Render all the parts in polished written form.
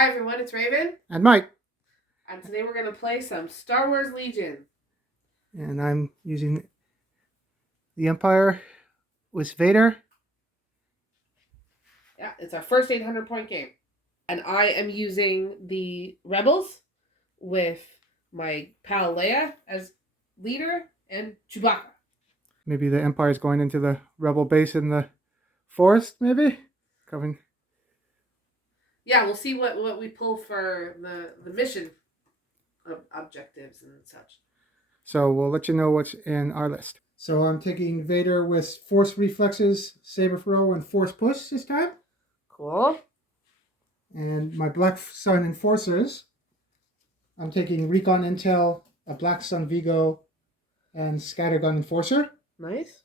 Hi everyone, it's Ravin. And Mike. And today we're going to play some Star Wars Legion. And I'm using the Empire with Vader. Yeah, it's our first 800 point game. And I am using the Rebels with my pal Leia as leader and Chewbacca. Maybe the Empire's going into the Rebel base in the forest, maybe? Coming. Yeah, we'll see what we pull for the mission objectives and such. So we'll let you know what's in our list. So I'm taking Vader with Force Reflexes, Saber Throw, and Force Push this time. Cool. And my Black Sun Enforcers, I'm taking Recon Intel, a Black Sun Vigo, and Scattergun Enforcer. Nice.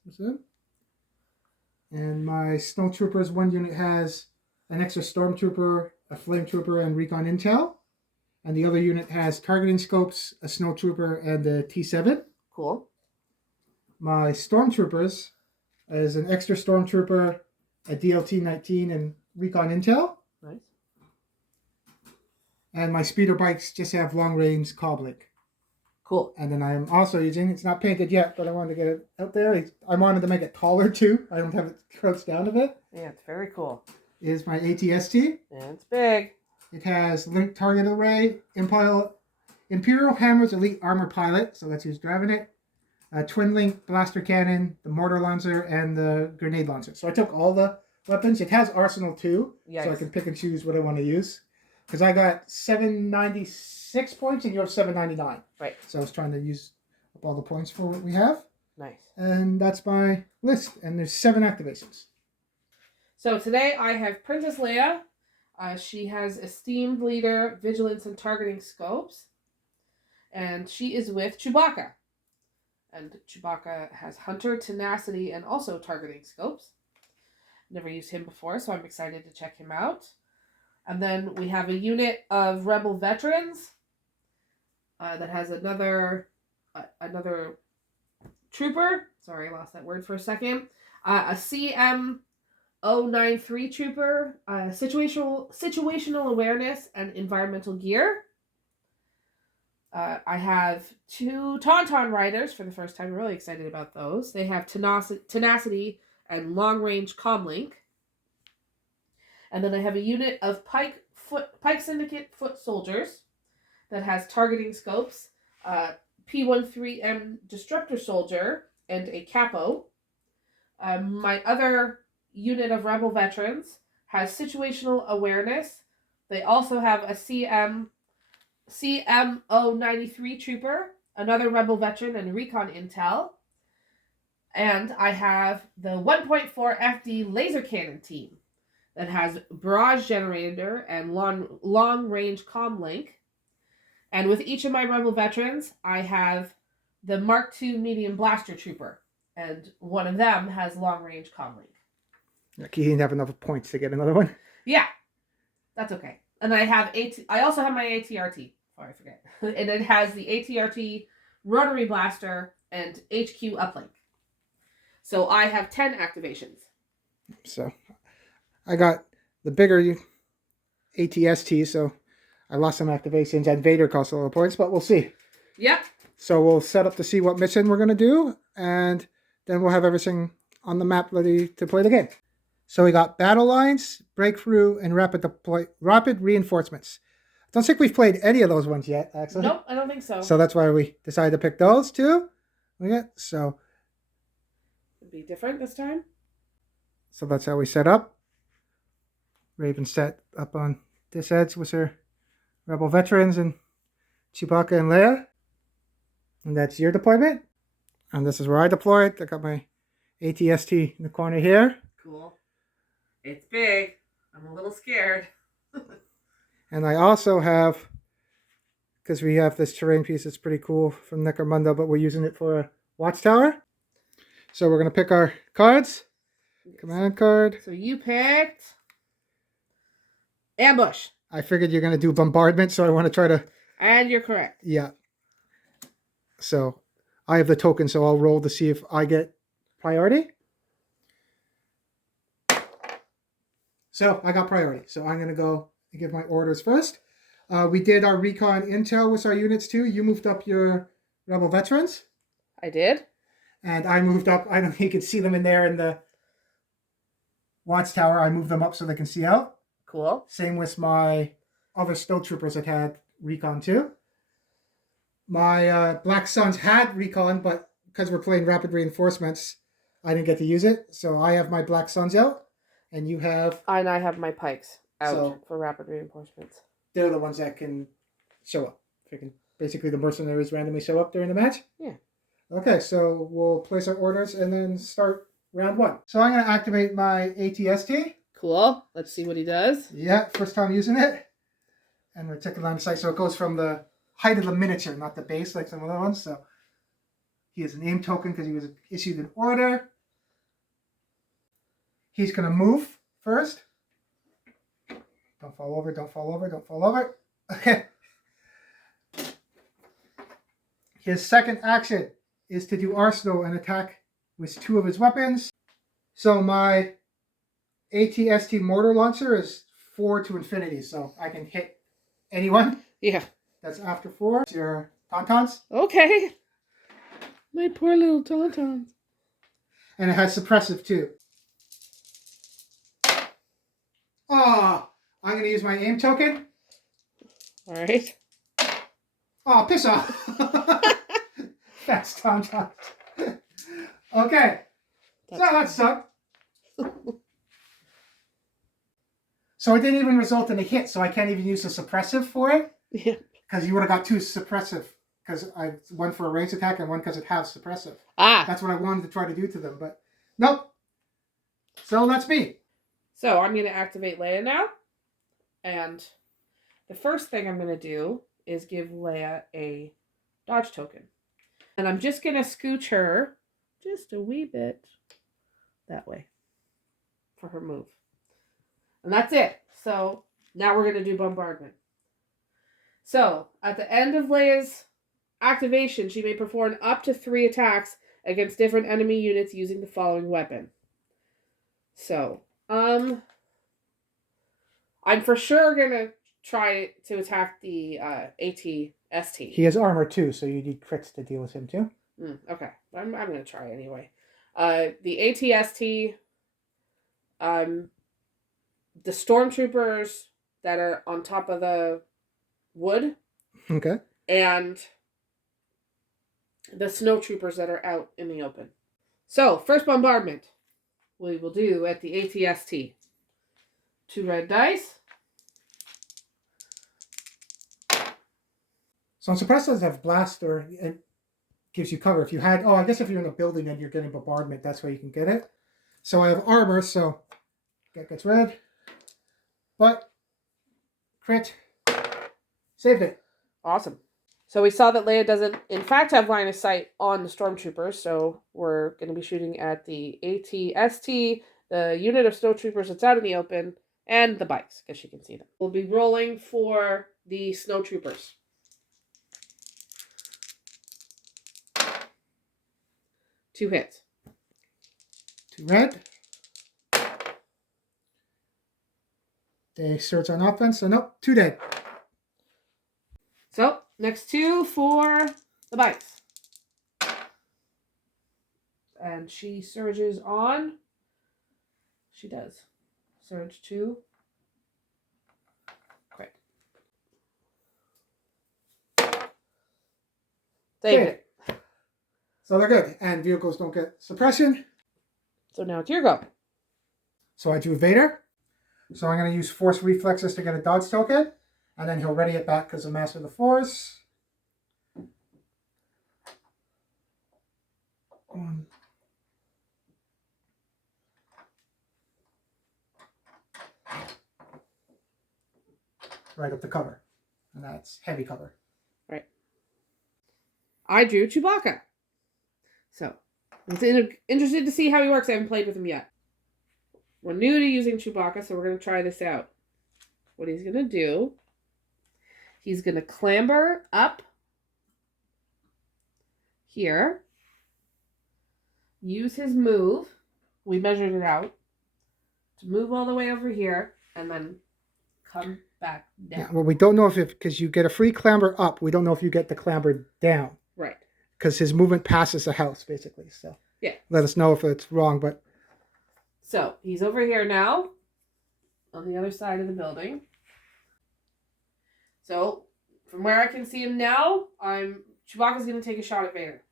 And my Snowtroopers, one unit has an extra Stormtrooper, a Flame Trooper, and Recon Intel. And the other unit has targeting scopes, a Snowtrooper, and a T7. Cool. My Stormtroopers is an extra Stormtrooper, a DLT-19, and Recon Intel. Nice. And my speeder bikes just have long-range Coblink. Cool. And then I'm also using, it's not painted yet, but I wanted to get it out there. I wanted to make it taller too. I don't have it crouched down a bit. Yeah, it's very cool. Is my ATST. And it's big. It has Link Target Array, Imperial Hammer's Elite Armor Pilot, so that's who's driving it. Twin Link Blaster Cannon, the Mortar Launcher, and the Grenade Launcher. So I took all the weapons. It has Arsenal too, so I can pick and choose what I want to use. Because I got 796 points and you have 799. Right. So I was trying to use up all the points for what we have. Nice. And that's my list. And there's 7 activations. So today I have Princess Leia. She has Esteemed Leader, Vigilance, and Targeting Scopes. And she is with Chewbacca. And Chewbacca has Hunter, Tenacity, and also Targeting Scopes. Never used him before, so I'm excited to check him out. And then we have a unit of Rebel veterans that has another trooper. Sorry, I lost that word for a second. A CM093 trooper, situational awareness, and environmental gear. I have 2 Tauntaun riders for the first time. I'm really excited about those. They have tenacity and long-range comlink. And then I have a unit of Pike Syndicate foot soldiers that has targeting scopes, P13M Disruptor Soldier, and a Capo. My other unit of Rebel veterans has situational awareness. They also have a CM093 Trooper, another Rebel veteran, and Recon Intel. And I have the 1.4 FD Laser Cannon team that has Barrage Generator and long-range comlink. And with each of my Rebel veterans, I have the Mark II Medium Blaster Trooper. And one of them has long-range comlink. He didn't have enough points to get another one. Yeah, that's okay. And I also have my ATRT. Oh, I forget. And it has the ATRT Rotary Blaster and HQ Uplink. So I have 10 activations. So I got the bigger ATST, so I lost some activations, and Vader cost a lot of points, but we'll see. Yep. So we'll set up to see what mission we're going to do, and then we'll have everything on the map ready to play the game. So we got Battle Lines, Breakthrough, and Rapid Reinforcements. I don't think we've played any of those ones yet, actually. Nope, I don't think so. So that's why we decided to pick those two. So it'll be different this time. So that's how we set up. Ravin set up on this edge with her Rebel veterans and Chewbacca and Leia. And that's your deployment. And this is where I deploy it. I got my ATST in the corner here. Cool. It's big. I'm a little scared. And I also have, because we have this terrain piece that's pretty cool from Necromunda, but we're using it for a watchtower. So we're going to pick our cards. Yes. Command card. So you picked Ambush. I figured you're going to do Bombardment, so I want to try to... And you're correct. Yeah. So I have the token, so I'll roll to see if I get priority. So I got priority. So I'm going to go I give my orders first. We did our recon intel with our units too. You moved up your rebel veterans. I did. And I moved up. I don't know if you can see them in there in the watchtower. I moved them up so they can see out. Cool. Same with my other snow troopers that had recon too. My Black Suns had recon, but because we're playing rapid reinforcements, I didn't get to use it. So I have my Black Suns out, and you have... And I have my pikes out for rapid reinforcements. They're the ones that can show up. Basically, the mercenaries randomly show up during the match? Yeah. Okay, so we'll place our orders and then start round 1. So I'm going to activate my ATST. Cool. Let's see what he does. Yeah, first time using it. And we're taking line of sight. So it goes from the height of the miniature, not the base like some other ones. So he has an aim token because he was issued an order. He's going to move first. Don't fall over, don't fall over, don't fall over. Okay. His second action is to do Arsenal and attack with 2 of his weapons. So my ATST mortar launcher is 4 to infinity, so I can hit anyone. Yeah. That's after 4. It's your tauntauns. Okay. My poor little tauntauns. And it has suppressive too. Ah, I'm going to use my aim token. All right. Oh, piss off. Fast tauntauns. Okay. So that sucked. So it didn't even result in a hit, so I can't even use a suppressive for it. Yeah. Because you would have got 2 suppressive. Because one for a ranged attack and one because it has suppressive. Ah. That's what I wanted to try to do to them, but nope. So that's me. So I'm going to activate Leia now. And the first thing I'm going to do is give Leia a dodge token. And I'm just going to scooch her just a wee bit that way for her move. And that's it. So now we're going to do bombardment. So at the end of Leia's activation, she may perform up to 3 attacks against different enemy units using the following weapon. So, I'm for sure going to try to attack the ATST. He has armor too, so you need crits to deal with him too. Okay. I'm going to try anyway. The ATST, the stormtroopers that are on top of the wood. Okay. And the snow troopers that are out in the open. So, first bombardment we will do at the ATST. 2 red dice. So on suppressors have blaster, it gives you cover. If you had, I guess if you're in a building and you're getting bombardment, that's where you can get it. So I have armor, so that gets red. But crit, saved it. Awesome. So we saw that Leia doesn't, in fact, have line of sight on the stormtroopers, so we're going to be shooting at the ATST, the unit of snowtroopers that's out in the open, and the bikes, because she can see them. We'll be rolling for the snowtroopers. 2 hits. 2 red. They search on offense, so nope, 2 dead. So, next 2 for the bikes. And she surges on. She does. Surge 2. Crit. Save it. So they're good. And vehicles don't get suppression. So now it's your go. So I drew Vader. So I'm going to use Force Reflexes to get a dodge token. And then he'll ready it back because of Master of the Force. 1. Right up the cover. And that's heavy cover. Right. I drew Chewbacca. So, I'm interested to see how he works. I haven't played with him yet. We're new to using Chewbacca, so we're going to try this out. What he's going to do, he's going to clamber up here, use his move, we measured it out, to move all the way over here, and then come back down. Yeah, well, we don't know if because you get a free clamber up. We don't know if you get the clamber down. Right. Because his movement passes the house, basically. So yeah. Let us know if it's wrong, but... So, he's over here now. On the other side of the building. So, from where I can see him now, Chewbacca's going to take a shot at Vader.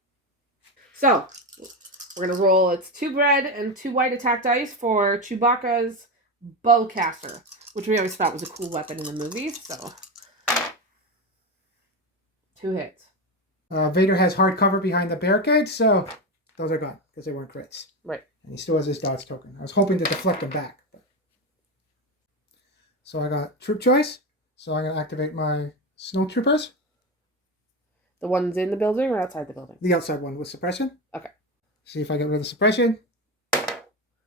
So, we're going to roll, it's 2 red and 2 white attack dice for Chewbacca's bowcaster, which we always thought was a cool weapon in the movies, so 2 hits. Vader has hard cover behind the barricade, so those are gone, because they weren't crits. Right. And he still has his dodge token. I was hoping to deflect him back. But... So I got troop choice, so I'm going to activate my snowtroopers. The ones in the building or outside the building? The outside one with suppression. Okay. See if I get rid of the suppression.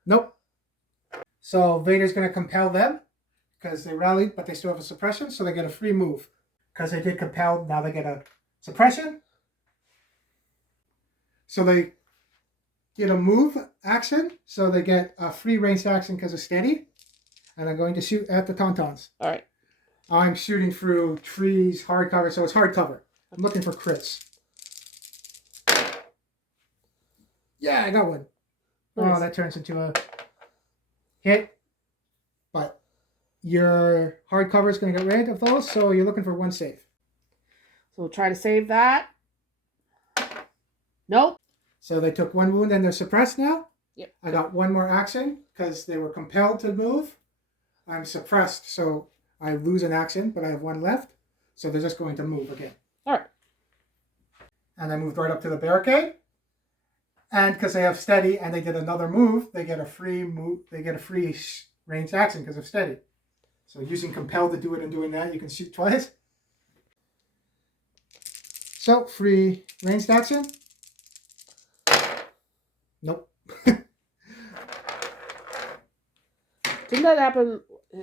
Nope. So Vader's going to compel them because they rallied, but they still have a suppression, so they get a free move. Because they did compel, now they get a suppression. So they get a move action, so they get a free ranged action because of steady. And I'm going to shoot at the Tauntauns. All right. I'm shooting through trees, hard cover, so it's hard cover. I'm looking for crits. Yeah, I got one. Nice. Oh, that turns into a hit. But your hard cover is going to get rid of those, so you're looking for 1 save. So we'll try to save that. Nope. So they took 1 wound and they're suppressed now. Yep. I got 1 more action because they were compelled to move. I'm suppressed, so I lose an action, but I have 1 left. So they're just going to move again. All right. And I moved right up to the barricade. And because they have steady and they did another move, they get a free move. They get a free ranged action because of steady. So using compel to do it and doing that, you can shoot twice. So free ranged action. Nope. Didn't that happen?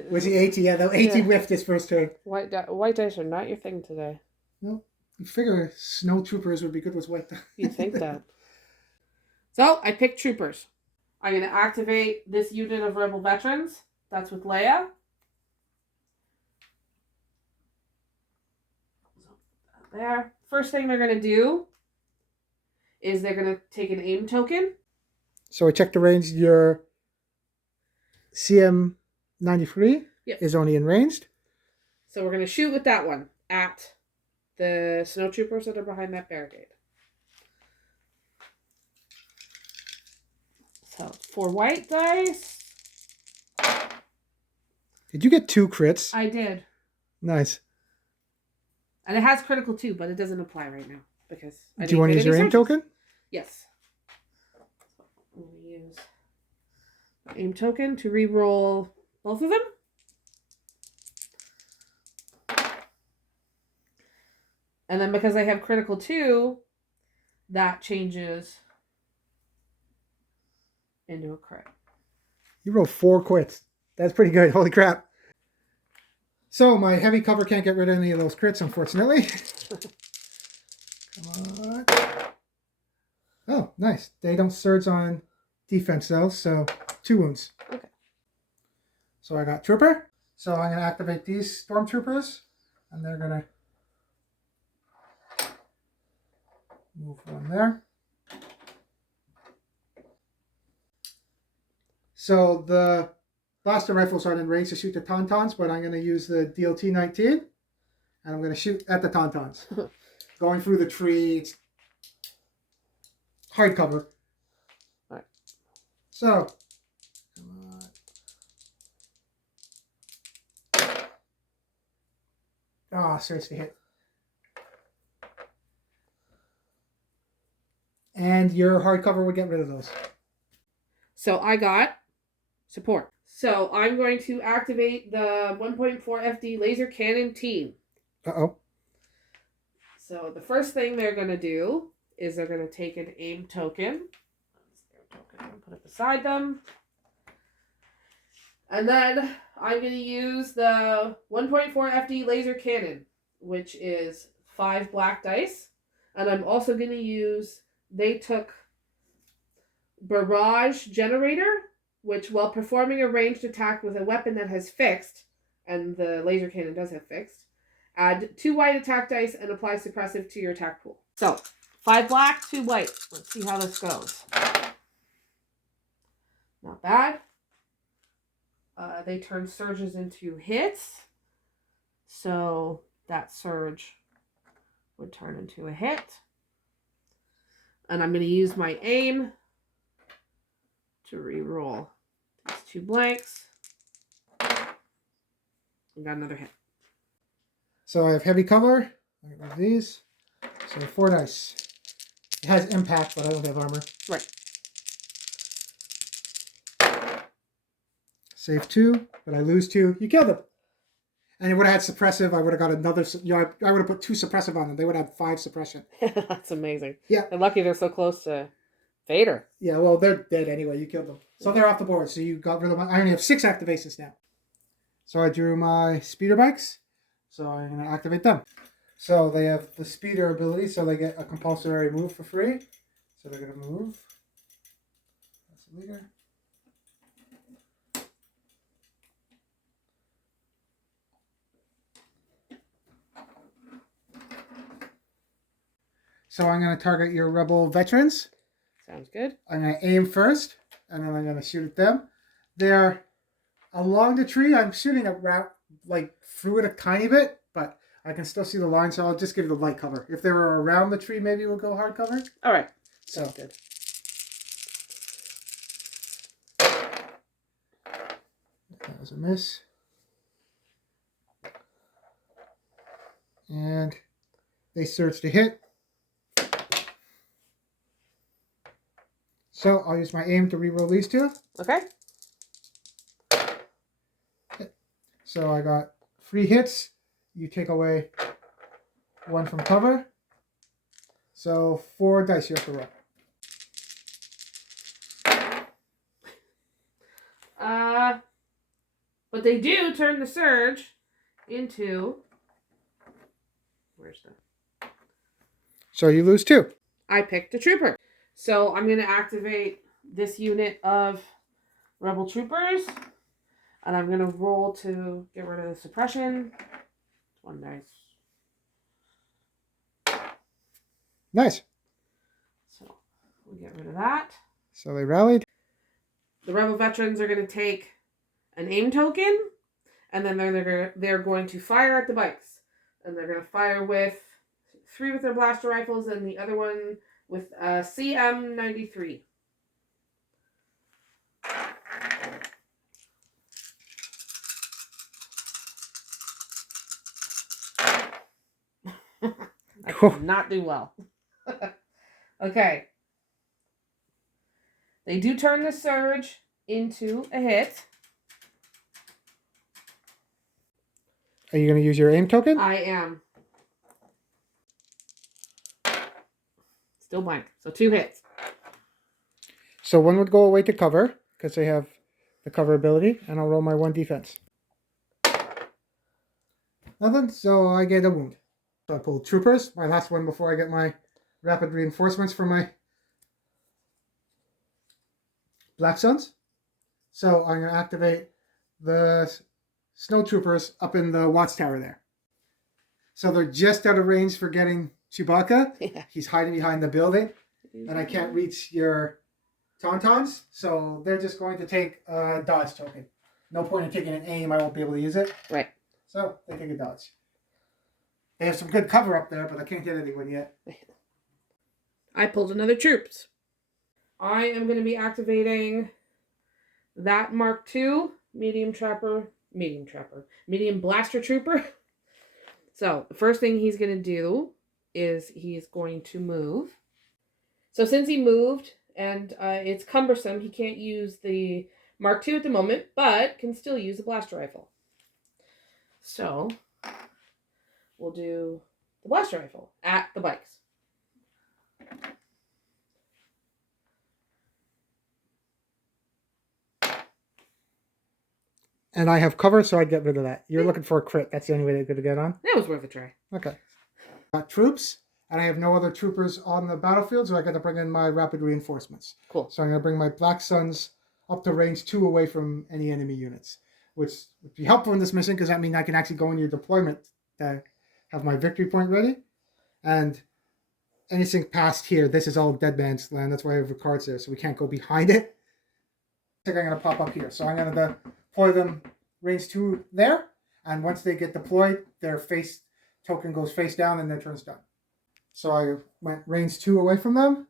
Was he 80? Yeah, the 80 whiffed his first turn. White dice are not your thing today. No, you figure snow troopers would be good with white dice. You think that? So I picked troopers. I'm going to activate this unit of rebel veterans. That's with Leia. There. First thing they're going to do is they're going to take an aim token. So I checked the range. Your CM93 is only in ranged. So we're going to shoot with that one at the snowtroopers that are behind that barricade. So 4 white dice. Did you get 2 crits? I did. Nice. And it has critical too, but it doesn't apply right now because. Do you want to use your aim token? Yes. I'm going to use my aim token to re-roll both of them. And then because I have critical too, that changes into a crit. You rolled 4 quits. That's pretty good. Holy crap. So my heavy cover can't get rid of any of those crits, unfortunately. Come on. Oh, nice. They don't surge on defense though, so 2 wounds. Okay. So I got Trooper. So I'm going to activate these Stormtroopers, and they're going to move 1 there. So the blaster rifles aren't in range to shoot the Tauntauns, but I'm going to use the DLT-19, and I'm going to shoot at the Tauntauns. Going through the tree, it's hard cover. All right. So, come on. Ah, starts to hit. And your hard cover would get rid of those. So I got support. So I'm going to activate the 1.4 FD laser cannon team. Uh-oh. So the first thing they're going to do is they're going to take an aim token. Put it beside them. And then I'm going to use the 1.4 FD laser cannon, which is 5 black dice. And I'm also going to use, they took Barrage Generator, which while performing a ranged attack with a weapon that has fixed and the laser cannon does have fixed. Add 2 white attack dice and apply suppressive to your attack pool. So, 5 black, 2 white. Let's see how this goes. Not bad. They turn surges into hits. So, that surge would turn into a hit. And I'm going to use my aim to re-roll these 2 blanks. I got another hit. So I have heavy cover. I got these. So 4 dice. It has impact, but I don't have armor. Right. Save 2, but I lose 2. You killed them. And it would have had suppressive. I would have got another. I would have put 2 suppressive on them. They would have 5 suppression. That's amazing. Yeah. And lucky they're so close to Vader. Yeah, well, they're dead anyway. You killed them. So they're off the board. So you got rid of them. I only have 6 activations now. So I drew my speeder bikes. So I'm going to activate them. So they have the speeder ability. So they get a compulsory move for free. So they're going to move. That's the leader. So I'm going to target your rebel veterans. Sounds good. I'm going to aim first, and then I'm going to shoot at them. They're along the tree. I'm shooting around, like through it a tiny bit, but I can still see the line, so I'll just give you the light cover. If they were around the tree, maybe we'll go hard cover. All right. So Sounds good. That was a miss. And they search to hit. So I'll use my aim to reroll these 2. Okay. So I got 3 hits. You take away 1 from cover. So 4 dice you have to roll. But they do turn the surge into... Where's the... So you lose 2. I picked a trooper. So I'm going to activate this unit of rebel troopers. And I'm going to roll to get rid of the suppression. 1 dice. Nice. So we'll get rid of that. So they rallied. The rebel veterans are going to take an aim token. And then they're going to fire at the bikes. And they're going to fire with 3 with their blaster rifles and the other one with a CM93. I did not do well. Okay. They do turn the surge into a hit. Are you going to use your aim token? I am. Still blank. So 2 hits. So 1 would go away to cover, because they have the cover ability, and I'll roll my 1 defense. Nothing, so I get a wound. So I pulled troopers, my last one before I get my rapid reinforcements for my Black Suns. So I'm going to activate the snow troopers up in the watchtower there. So they're just out of range for getting Chewbacca. Yeah. He's hiding behind the building, and I can't reach your tauntauns, so they're just going to take a dodge token. No point in taking an aim, I won't be able to use it. Right. So they take a dodge. They have some good cover up there, but I can't get anyone yet. I pulled another troops. I am going to be activating that Mark II medium blaster trooper. So the first thing he's going to do is he's going to move. So since he moved and it's cumbersome, he can't use the Mark II at the moment, but can still use a blaster rifle. So we'll do the blaster rifle at the bikes. And I have cover, so I get rid of that. You're looking for a crit. That's the only way they're going to get on. That was worth a try. Okay. Got troops, and I have no other troopers on the battlefield, so I got to bring in my rapid reinforcements. Cool. So I'm going to bring my Black Suns up to range 2 away from any enemy units. which would be helpful in this mission because that means I can actually go in your deployment to have my victory point ready. And anything past here, this is all dead man's land. That's why I have the cards there, so we can't go behind it. I think I'm going to pop up here. So I'm going to deploy them range 2 there. And once they get deployed, their face token goes face down and their turn's done. So I went range 2 away from them.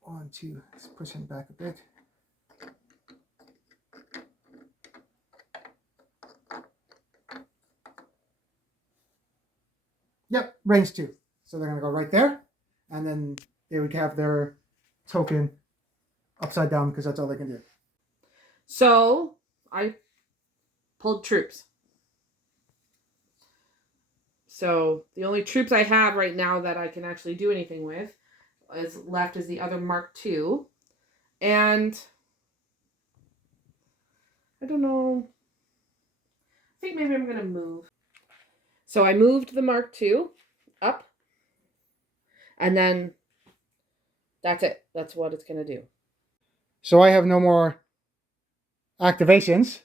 One, two, let's push him back a bit. Yep, range 2. So they're going to go right there. And then they would have their token upside down because that's all they can do. So I pulled troops. So the only troops I have right now that I can actually do anything with is left is the other Mark II. And I don't know. I think maybe I'm going to move. So I moved the Mark II up. And then that's it. That's what it's going to do. So I have no more activations.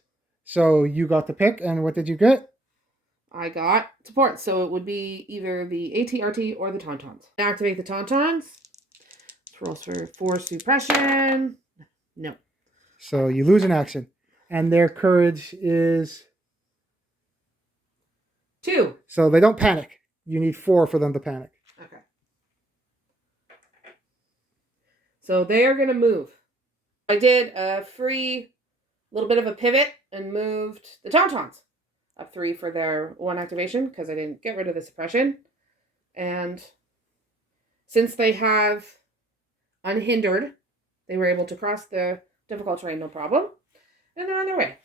So you got the pick. And what did you get? I got support. So it would be either the ATRT or the Tauntauns. Activate the Tauntauns. Rolls for force suppression. No. So you lose an action. And their courage is 2. So they don't panic. You need 4 for them to panic. Okay. So they are going to move. I did a free little bit of a pivot and moved the Tauntauns up 3 for their 1 activation because I didn't get rid of the suppression. And since they have unhindered, they were able to cross the difficult terrain no problem. And they're on their way.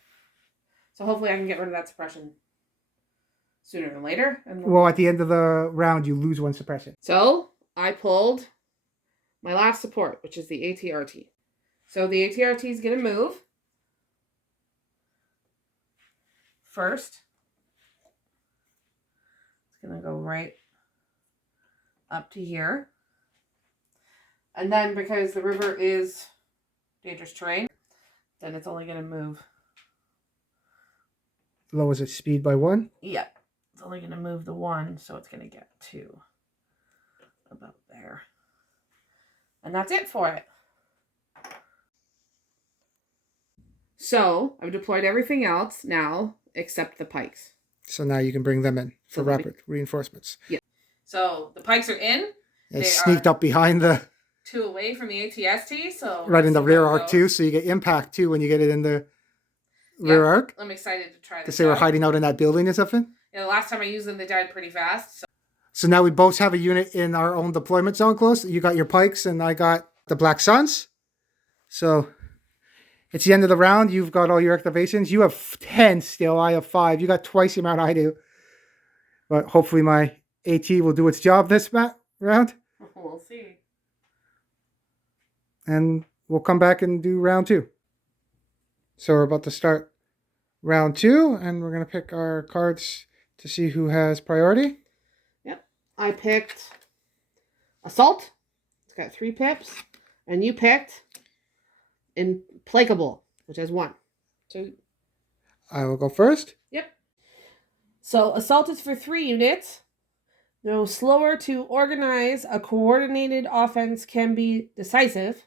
So hopefully I can get rid of that suppression sooner than later. Well, at the end of the round, you lose 1 suppression. So I pulled my last support, which is the ATRT. So the ATRT is going to move first. It's going to go right up to here. And then because the river is dangerous terrain, then it's only going to move. Lowers its speed by 1? Yeah. It's only going to move the 1, so it's going to get to about there. And that's it for it. So I've deployed everything else now except the pikes. So now you can bring them in for rapid reinforcements. Yeah. So the pikes are in. They sneaked up behind the 2 away from the ATST. So right in the rear arc too, so you get impact too when you get it in the rear arc. I'm excited to try this. Because they were hiding out in that building or something. Yeah, the last time I used them, they died pretty fast. So now we both have a unit in our own deployment zone close. You got your pikes and I got the Black Suns. So it's the end of the round. You've got all your activations. You have 10 still. I have 5. You got twice the amount I do. But hopefully my AT will do its job this round. We'll see. And we'll come back and do round 2. So we're about to start round 2. And we're going to pick our cards to see who has priority. Yep. I picked Assault. It's got 3 pips. And you picked Implacable, which has 1. So I will go first. Yep. So Assault is for 3 units. Though slower to organize, a coordinated offense can be decisive.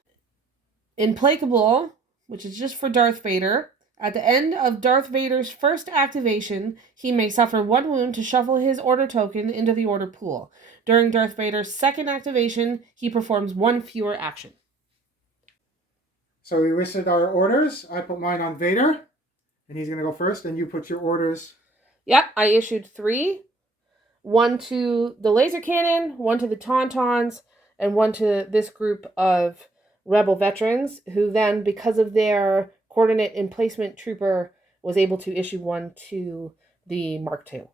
Implacable, which is just for Darth Vader. At the end of Darth Vader's first activation, he may suffer 1 wound to shuffle his order token into the order pool. During Darth Vader's second activation, he performs 1 fewer action. So we listed our orders. I put mine on Vader, and he's going to go first, and you put your orders. Yep, I issued 3. 1 to the laser cannon, 1 to the Tauntauns, and 1 to this group of rebel veterans, who then, because of their coordinate emplacement trooper, was able to issue 1 to the Mark II.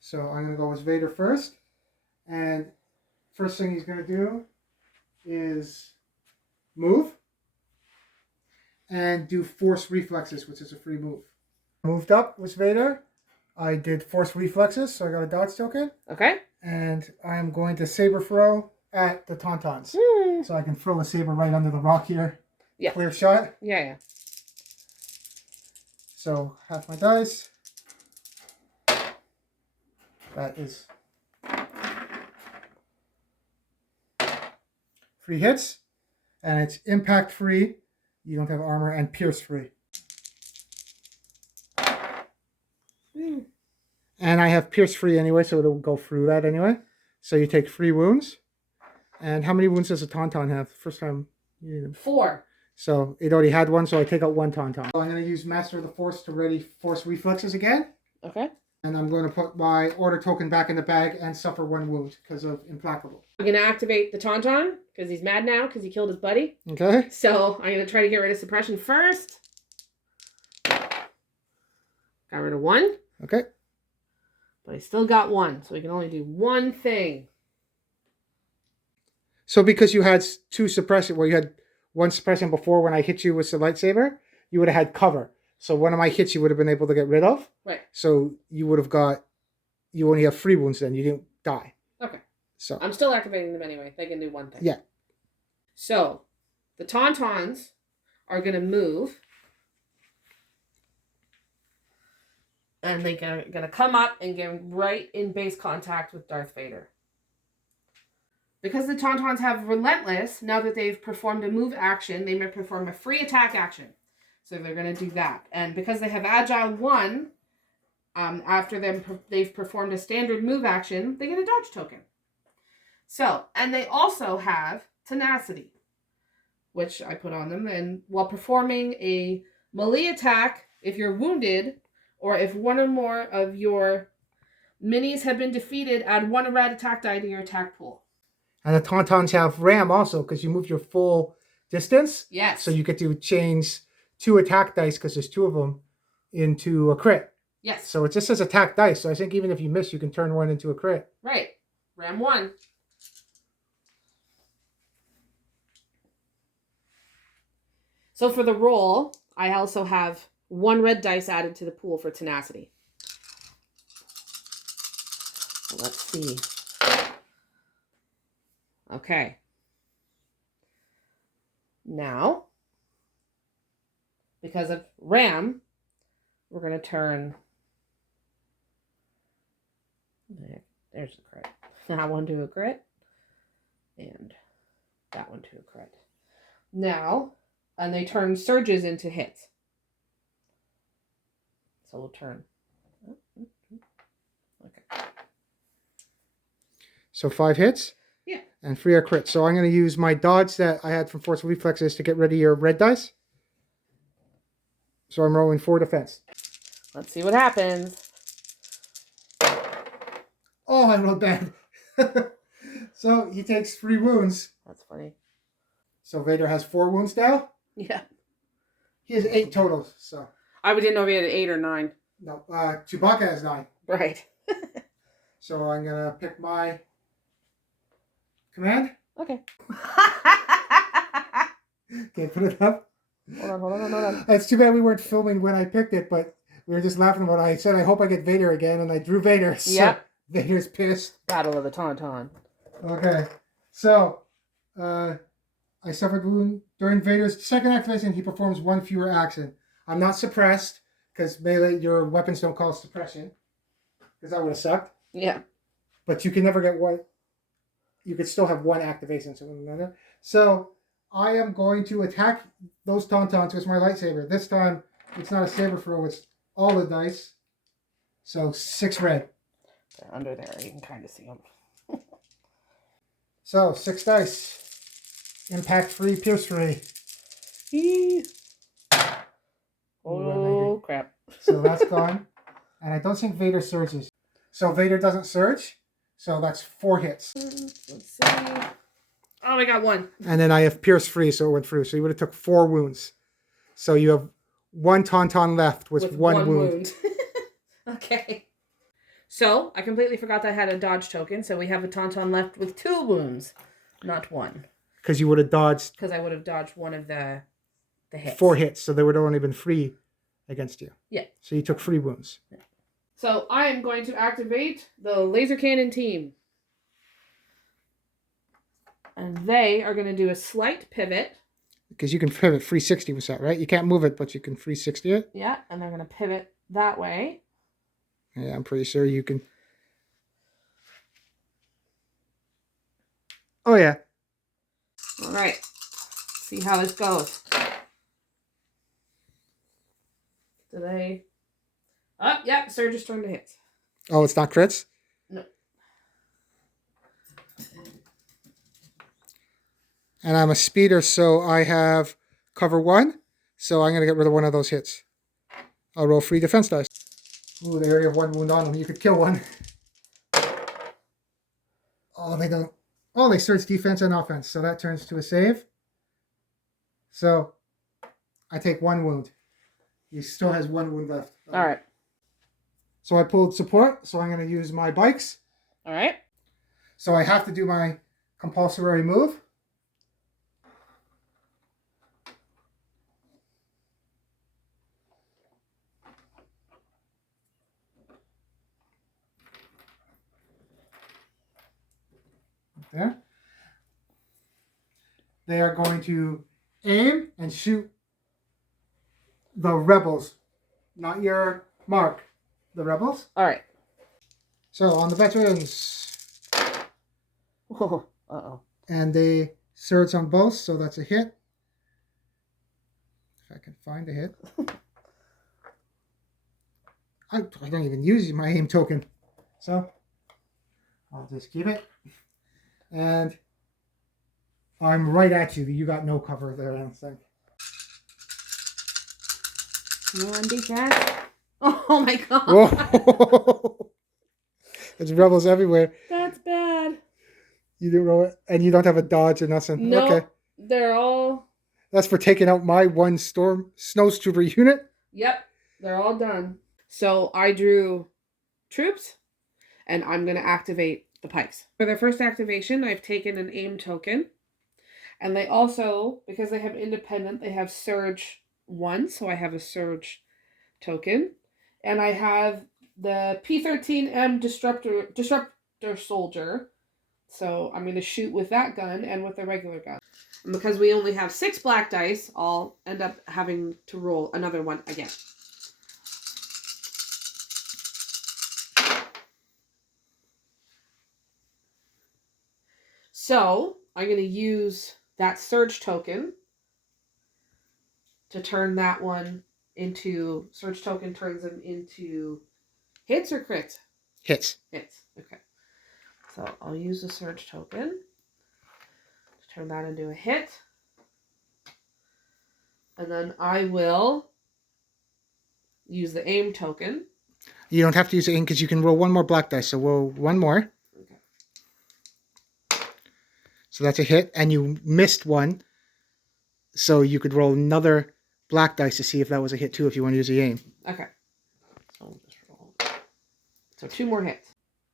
So I'm going to go with Vader first. And first thing he's going to do is move and do Force Reflexes, which is a free move. Moved up with Vader. I did Force Reflexes, so I got a dodge token. Okay. And I'm going to Saber Throw at the Tauntauns. Mm. So I can throw a saber right under the rock here. Yeah. Clear shot. Yeah. So half my dice. That is 3 hits. And it's impact free. You don't have armor, and pierce free. Mm. And I have pierce free anyway, so it'll go through that anyway. So you take 3 wounds. And how many wounds does a Tauntaun have? First time you need them. 4. So it already had 1, so I take out 1 Tauntaun. So I'm going to use Master of the Force to ready Force Reflexes again. Okay. And I'm going to put my order token back in the bag and suffer 1 wound because of Implacable. I'm going to activate the Tauntaun because he's mad now because he killed his buddy. Okay. So I'm going to try to get rid of suppression first. Got rid of 1. Okay. But I still got 1, so we can only do 1 thing. So because you had 2 suppression, well, you had 1 suppression before when I hit you with the lightsaber, you would have had cover. So one of my hits you would have been able to get rid of. Right. So you would have you only have 3 wounds then. You didn't die. Okay. So I'm still activating them anyway. They can do 1 thing. Yeah. So the Tauntauns are going to move. And they're going to come up and get right in base contact with Darth Vader. Because the Tauntauns have Relentless, now that they've performed a move action, they may perform a free attack action. So they're going to do that. And because they have Agile 1, after they've performed a standard move action, they get a dodge token. So, and they also have Tenacity, which I put on them. And while performing a melee attack, if you're wounded, or if 1 or more of your minis have been defeated, add 1 red attack die to your attack pool. And the Tauntauns have Ram also because you move your full distance. Yes. So you get to change 2 attack dice because there's 2 of them into a crit. Yes. So it just says attack dice. So I think even if you miss, you can turn 1 into a crit. Right. Ram 1. So for the roll, I also have 1 red dice added to the pool for Tenacity. So let's see. Okay. Now, because of Ram, we're going to turn... There's the crit. That one to a crit. And that one to a crit. Now, and they turn surges into hits. So we'll turn. Okay. So 5 hits? Yeah. And 3 are crits. So I'm going to use my dodge that I had from Force Reflexes to get rid of your red dice. So I'm rolling 4 defense. Let's see what happens. Oh, I rolled bad. So he takes 3 wounds. That's funny. So Vader has 4 wounds now. Yeah. He has 8 totals. So I didn't know if he had 8 or 9. no, Chewbacca has 9. Right. So I'm going to pick my command. Okay. Okay, put it up. Hold on. It's too bad we weren't filming when I picked it, but we were just laughing about it. I said, I hope I get Vader again, and I drew Vader. So Yep. Vader's pissed. Battle of the Tauntaun. Okay. So, I suffered wound. During Vader's second activation, he performs 1 fewer action. I'm not suppressed, because melee, your weapons don't call suppression. Because that would have sucked. Yeah. But you can never get 1. You could still have 1 activation. So, I am going to attack those Tauntauns with my lightsaber. This time, it's not a saber throw, it's all the dice. So, 6 red. They're under there. You can kind of see them. So, 6 dice. Impact free, pierce free. Oh, crap. So that's gone. And I don't think Vader surges. So Vader doesn't surge. So that's 4 hits. Let's see. Oh, I got 1. And then I have pierce free, so it went through. So you would have took 4 wounds. So you have 1 Tauntaun left with 1 wound. Okay. So, I completely forgot that I had a dodge token, so we have a Tauntaun left with 2 wounds, not 1. Because you would have dodged... Because I would have dodged one of the hits. 4 hits, so they would have only been 3 against you. Yeah. So you took 3 wounds. Yeah. So, I am going to activate the laser cannon team. And they are going to do a slight pivot. Because you can pivot 360 with that, right? You can't move it, but you can 360 it. Yeah, and they're going to pivot that way. Yeah, I'm pretty sure you can. Oh, yeah. All right. See how this goes. Do they... Oh, yeah, Surge's turn to hit. Oh, it's not crits? No. And I'm a speeder, so I have cover 1. So I'm going to get rid of one of those hits. I'll roll 3 defense dice. Ooh, they already have 1 wound on them. You could kill one. Oh, they don't. Oh, they search defense and offense. So that turns to a save. So I take 1 wound. He still has 1 wound left. All right. So I pulled support. So I'm going to use my bikes. All right. So I have to do my compulsory move. There. They are going to aim and shoot the rebels, not your mark, the rebels. All right. So on the veterans. Whoa. Uh-oh. And they surge on both, so that's a hit. If I can find a hit. I don't even use my aim token. So I'll just keep it. And I'm right at you. You got no cover there, I don't think. Come on, big cat. Oh my god. Whoa! There's rebels everywhere. That's bad. You didn't roll it, and you don't have a dodge or nothing. No, okay. They're all... That's for taking out my 1 snowtrooper unit. Yep, they're all done. So I drew troops, and I'm going to activate the pikes. For their first activation, I've taken an aim token. And they also, because they have independent, they have Surge 1, so I have a Surge token. And I have the P-13M Disruptor Soldier. So I'm going to shoot with that gun and with the regular gun. And because we only have 6 black dice, I'll end up having to roll another one again. So I'm going to use that Surge token to turn that one into... Surge token turns them into hits or crits? Hits. Hits. Okay. So I'll use the Surge token to turn that into a hit. And then I will use the aim token. You don't have to use the aim because you can roll 1 more black dice. So roll 1 more. Okay. So that's a hit. And you missed 1. So you could roll another black dice to see if that was a hit too if you want to use the aim. Okay. So we'll just roll. So 2 more hits.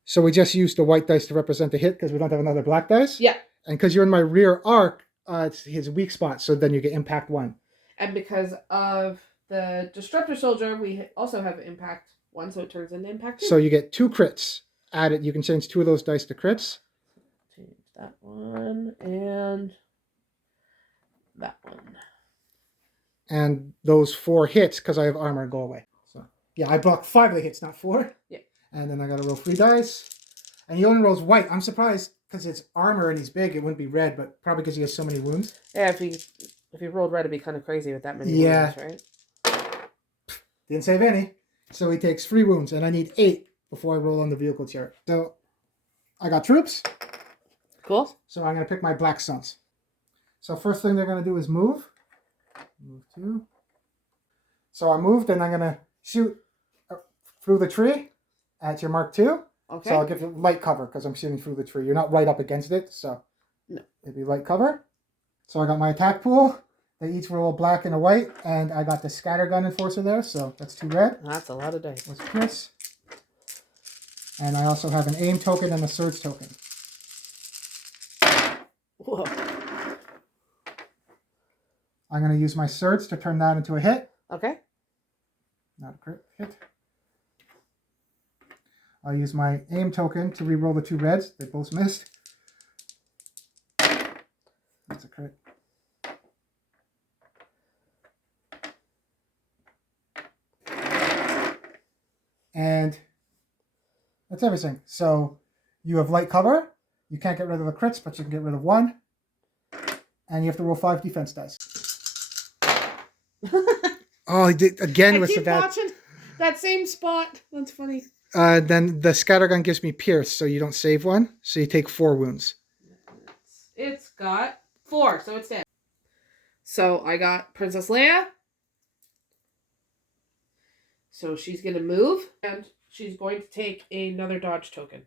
So we just used the white dice to represent the hit because we don't have another black dice? Yeah. And because you're in my rear arc, it's his weak spot, so then you get impact 1. And because of the Disruptor Soldier, we also have impact 1, so it turns into impact 2. So you get 2 crits added. You can change 2 of those dice to crits. Change that one and that one. And those 4 hits, because I have armor, go away. So yeah, I blocked 5 of the hits, not 4. Yeah. And then I got to roll 3 dice. And he only rolls white. I'm surprised because it's armor and he's big. It wouldn't be red, but probably because he has so many wounds. Yeah, if he rolled red, it'd be kind of crazy with that many wounds, right? Didn't save any. So he takes 3 wounds, and I need 8 before I roll on the vehicle chart. So I got troops. Cool. So I'm going to pick my black sons. So first thing they're going to do is move. Move 2. So I moved, and I'm going to shoot through the tree at your mark 2. Okay. So I'll give you light cover because I'm shooting through the tree. You're not right up against it, so no. It'd be light cover. So I got my attack pool. They each roll a black and a white, and I got the scattergun enforcer there, so that's 2 red. That's a lot of dice. What's Chris? And I also have an aim token and a surge token. Whoa. I'm going to use my surge to turn that into a hit. Okay. Not a crit hit. I'll use my aim token to re-roll the 2 reds. They both missed. And that's everything. So you have light cover. You can't get rid of the crits, but you can get rid of one. And you have to roll 5 defense dice. Oh, he did again with the bad. I keep watching that same spot. That's funny. Then the scattergun gives me pierce, so you don't save one. So you take 4 wounds. It's got 4, so it's dead. So I got Princess Leia. So she's going to move, and she's going to take another dodge token.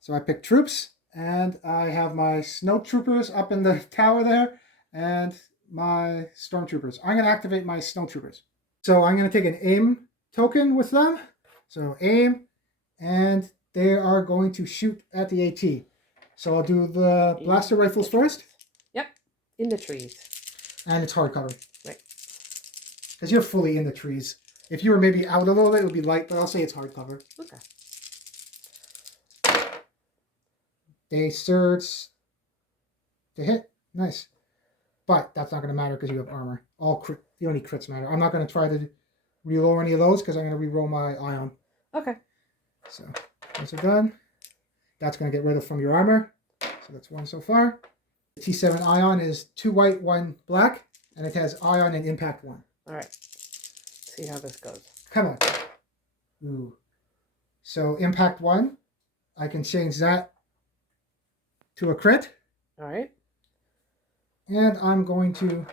So I pick troops, and I have my snow troopers up in the tower there, and my stormtroopers. I'm going to activate my snow troopers. So I'm going to take an aim token with them. So aim, and they are going to shoot at the AT. So I'll do the blaster rifles first. Yep, in the trees. And it's hard cover. Right. Because you're fully in the trees. If you were maybe out a little bit, it would be light, but I'll say it's hard cover. Okay. They surge to hit. Nice. But that's not going to matter because you have armor. The only crits matter. I'm not going to try to reroll any of those because I'm going to reroll my ion. Okay. So once they're done, that's going to get rid of from your armor. So that's 1 so far. The T7 ion is 2 white, 1 black, and it has ion and impact 1. All right. See how this goes. Come on. Ooh. So impact 1, I can change that to a crit. All right. And I'm going to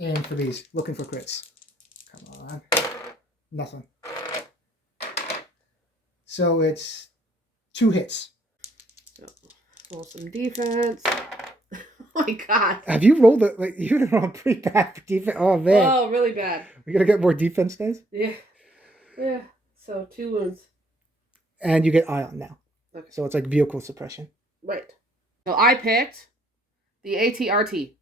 aim for these, looking for crits. Come on. Nothing. So it's 2 hits. So, roll some defense. Oh my god. Have you rolled it? Like, you rolled pretty bad for defense. Oh man. Oh, really bad. We gotta get more defense dice. Yeah. Yeah. So 2 wounds. And you get ion now. Okay. So it's like vehicle suppression. Right. So I picked the AT-RT.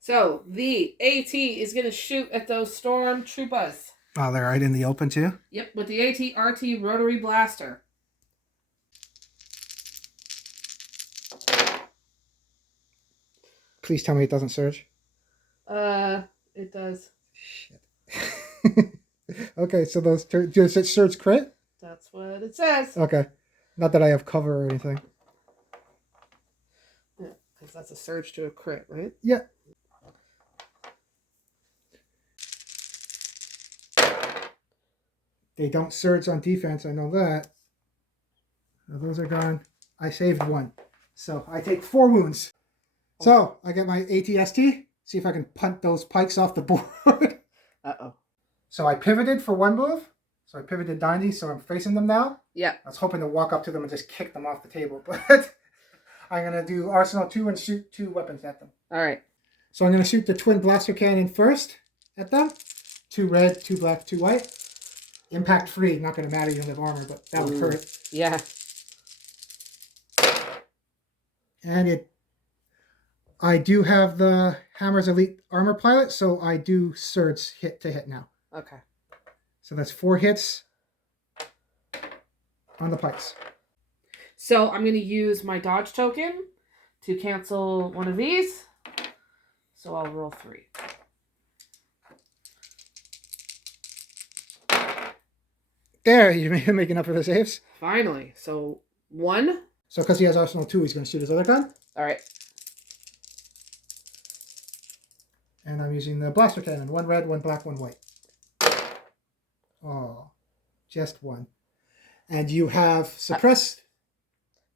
So the AT is going to shoot at those stormtroopers. Oh, they're right in the open too? Yep, with the AT-RT rotary blaster. Please tell me it doesn't surge. It does. Shit. Okay, so those does it surge crit? That's what it says. Okay. Not that I have cover or anything. Yeah, because that's a surge to a crit, right? Yeah. They don't surge on defense, I know that. So those are gone. I saved 1. So I take 4 wounds. So I get my ATST. See if I can punt those pikes off the board. Uh-oh. So I pivoted for 1 move. So I pivoted 90, so I'm facing them now. Yeah. I was hoping to walk up to them and just kick them off the table, but I'm going to do Arsenal 2 and shoot 2 weapons at them. All right. So I'm going to shoot the twin blaster cannon first at them. 2 red, 2 black, 2 white. Impact free, not going to matter, you don't have armor, but that would hurt. Yeah. And I do have the Hammer's Elite Armor Pilot, so I do surge hit to hit now. Okay. So that's 4 hits on the pikes. So I'm going to use my dodge token to cancel one of these. So I'll roll 3. There, you're making up for the saves. Finally. So 1. So because he has Arsenal 2, he's going to shoot his other gun. All right. And I'm using the blaster cannon. 1 red, 1 black, 1 white. Oh, just 1. And you have suppress.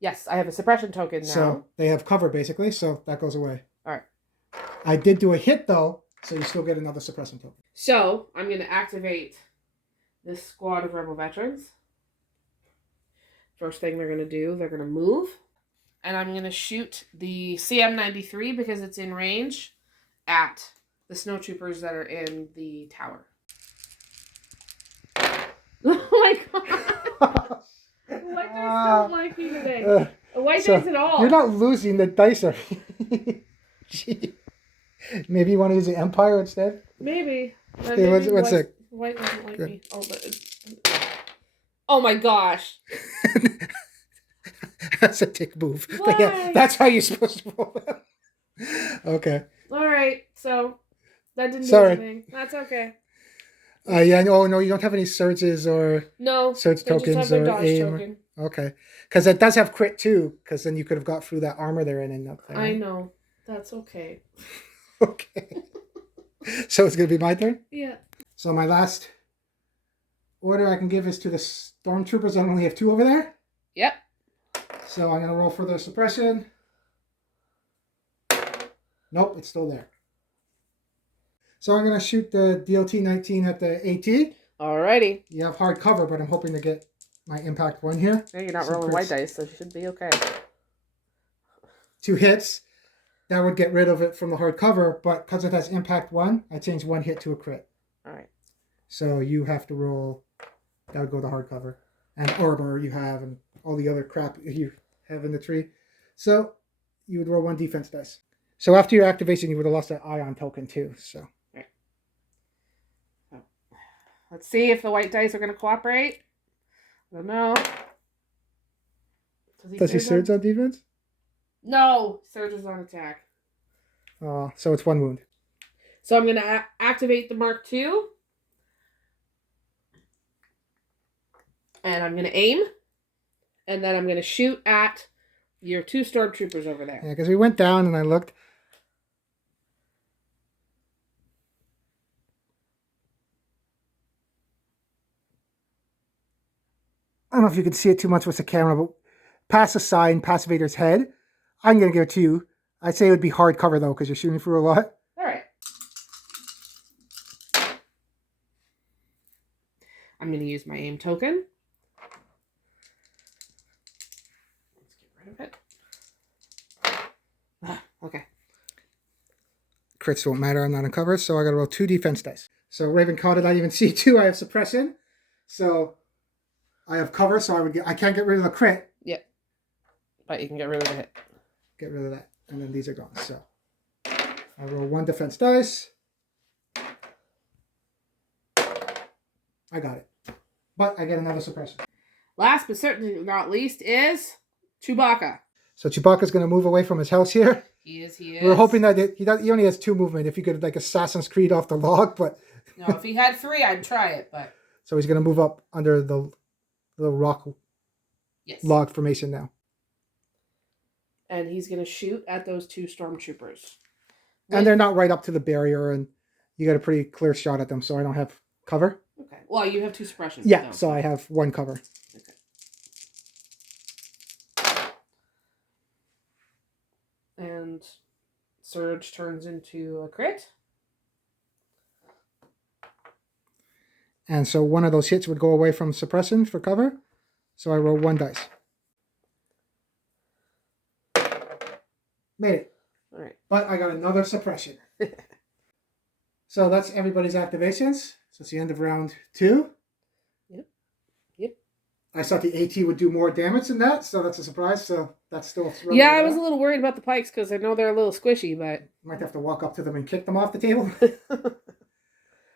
Yes, I have a suppression token now. So they have cover, basically, so that goes away. All right. I did do a hit, though, so you still get another suppression token. So I'm going to activate this squad of Rebel veterans. First thing they're going to do, they're going to move. And I'm going to shoot the CM-93 because it's in range at the snowtroopers that are in the tower. Oh my god! White dice don't like me today. White dice at all. You're not losing, the dice are... Gee. Maybe you want to use the Empire instead? Maybe. Okay, what's it? White doesn't like me. Oh my gosh. That's a dick move. But yeah, that's how you're supposed to roll them. Okay. Alright, so that didn't do Sorry. anything. That's okay. Yeah, no, no, you don't have any surges or No, surge they just have tokens their or dodge aim. token. Okay. Because it does have crit too, because then you could have got through that armor they're in and up there. I Right? know. That's okay. Okay. So it's going to be my turn? Yeah. So my last order I can give is to the stormtroopers. I only have 2 over there. Yep. So I'm going to roll for the suppression. Nope, it's still there. So I'm going to shoot the DLT-19 at the AT. Alrighty. You have hard cover, but I'm hoping to get my impact 1 here. Yeah, you're not Some rolling crits. white dice, so you should be okay. 2 hits. That would get rid of it from the hard cover, but because it has impact 1, I change 1 hit to a crit. Alright. So you have to roll. That would go to hard cover. And armor you have, and all the other crap you have in the tree. So you would roll 1 defense dice. So after your activation, you would have lost that ion token too. So Let's see if the white dice are going to cooperate. I don't know. Does he surge on defense? No, surges on attack. So it's 1 wound. So I'm going to activate the Mark II. And I'm going to aim. And then I'm going to shoot at your 2 stormtroopers over there. Yeah, because we went down and I looked. I don't know if you can see it too much with the camera, but past the sign, past Vader's head, I'm going to give it to you. I'd say it would be hard cover, though, because you're shooting through a lot. All right. I'm going to use my aim token. Let's get rid of it. Okay. Crits won't matter. I'm not in cover, so I got to roll 2 defense dice. So Ravin caught it. I even see 2. I have suppression. So I have cover, so I can't get rid of the crit. Yep. But you can get rid of the hit. Get rid of that. And then these are gone. So I roll 1 defense dice. I got it. But I get another suppression. Last but certainly not least is Chewbacca. So Chewbacca's going to move away from his house here. He is. We're hoping that he only has 2 movement. If you could, like, Assassin's Creed off the log, but... No, if he had 3, I'd try it, but... So he's going to move up under the little rock log formation now. And he's going to shoot at those 2 stormtroopers. And they're not right up to the barrier, and you got a pretty clear shot at them, so I don't have cover. Okay. Well, you have 2 suppressions. Yeah, though. so I have 1 cover. Okay. And Surge turns into a crit. And so one of those hits would go away from suppression for cover. So I roll 1 dice. Made it. All right. But I got another suppression. So that's everybody's activations. So it's the end of round 2. Yep. I thought the AT would do more damage than that, so that's a surprise. So that's still... Yeah, I was a little worried about the pikes because I know they're a little squishy, but... Might have to walk up to them and kick them off the table.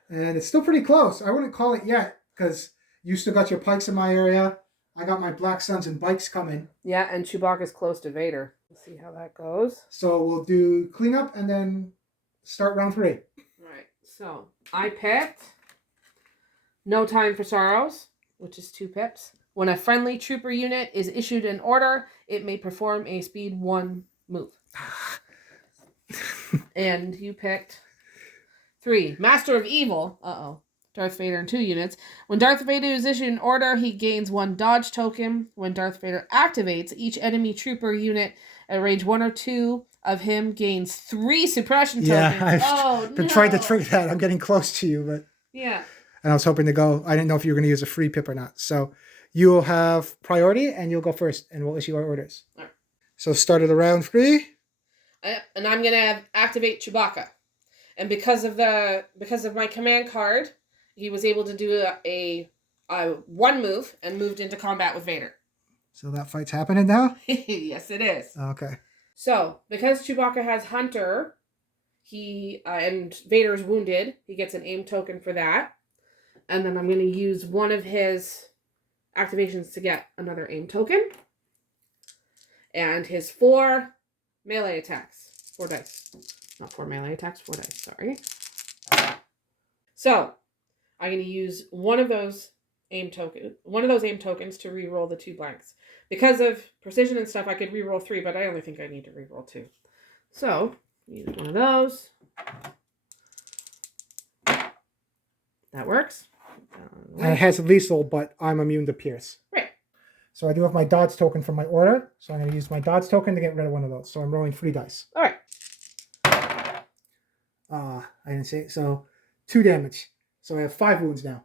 And it's still pretty close. I wouldn't call it yet, because you still got your pikes in my area. I got my Black Suns and bikes coming. Yeah, and Chewbacca's close to Vader. Let's see how that goes. So we'll do cleanup and then start round 3. Alright, so I picked No Time for Sorrows, which is 2 pips. When a friendly trooper unit is issued an order, it may perform a speed 1 move. And you picked 3. Master of Evil. Darth Vader and 2 units. When Darth Vader is issued an order, he gains 1 dodge token. When Darth Vader activates, each enemy trooper unit at range 1 or 2 of him gains 3 suppression tokens. Yeah, I've been trying to trigger that. I'm getting close to you, but... Yeah. And I was hoping to go... I didn't know if you were going to use a free pip or not. So you'll have priority, and you'll go first, and we'll issue our orders. All right. So start of the round 3. And I'm going to activate Chewbacca. And because of my command card, he was able to do a 1 move and moved into combat with Vader. So that fight's happening now? Yes, it is. Okay. So, because Chewbacca has Hunter, and Vader's wounded, he gets an aim token for that. And then I'm going to use one of his activations to get another aim token. And his 4 melee attacks. 4 dice. Not 4 melee attacks, 4 dice, sorry. So, I'm going to use one of those aim tokens to re-roll the 2 blanks. Because of precision and stuff, I could re-roll 3, but I only think I need to re-roll 2. So, use one of those. That works. And it has lethal, but I'm immune to pierce. Right. So I do have my dodge token from my order. So I'm going to use my dodge token to get rid of one of those. So I'm rolling 3 dice. All right. I didn't say it. So 2 damage. So I have 5 wounds now.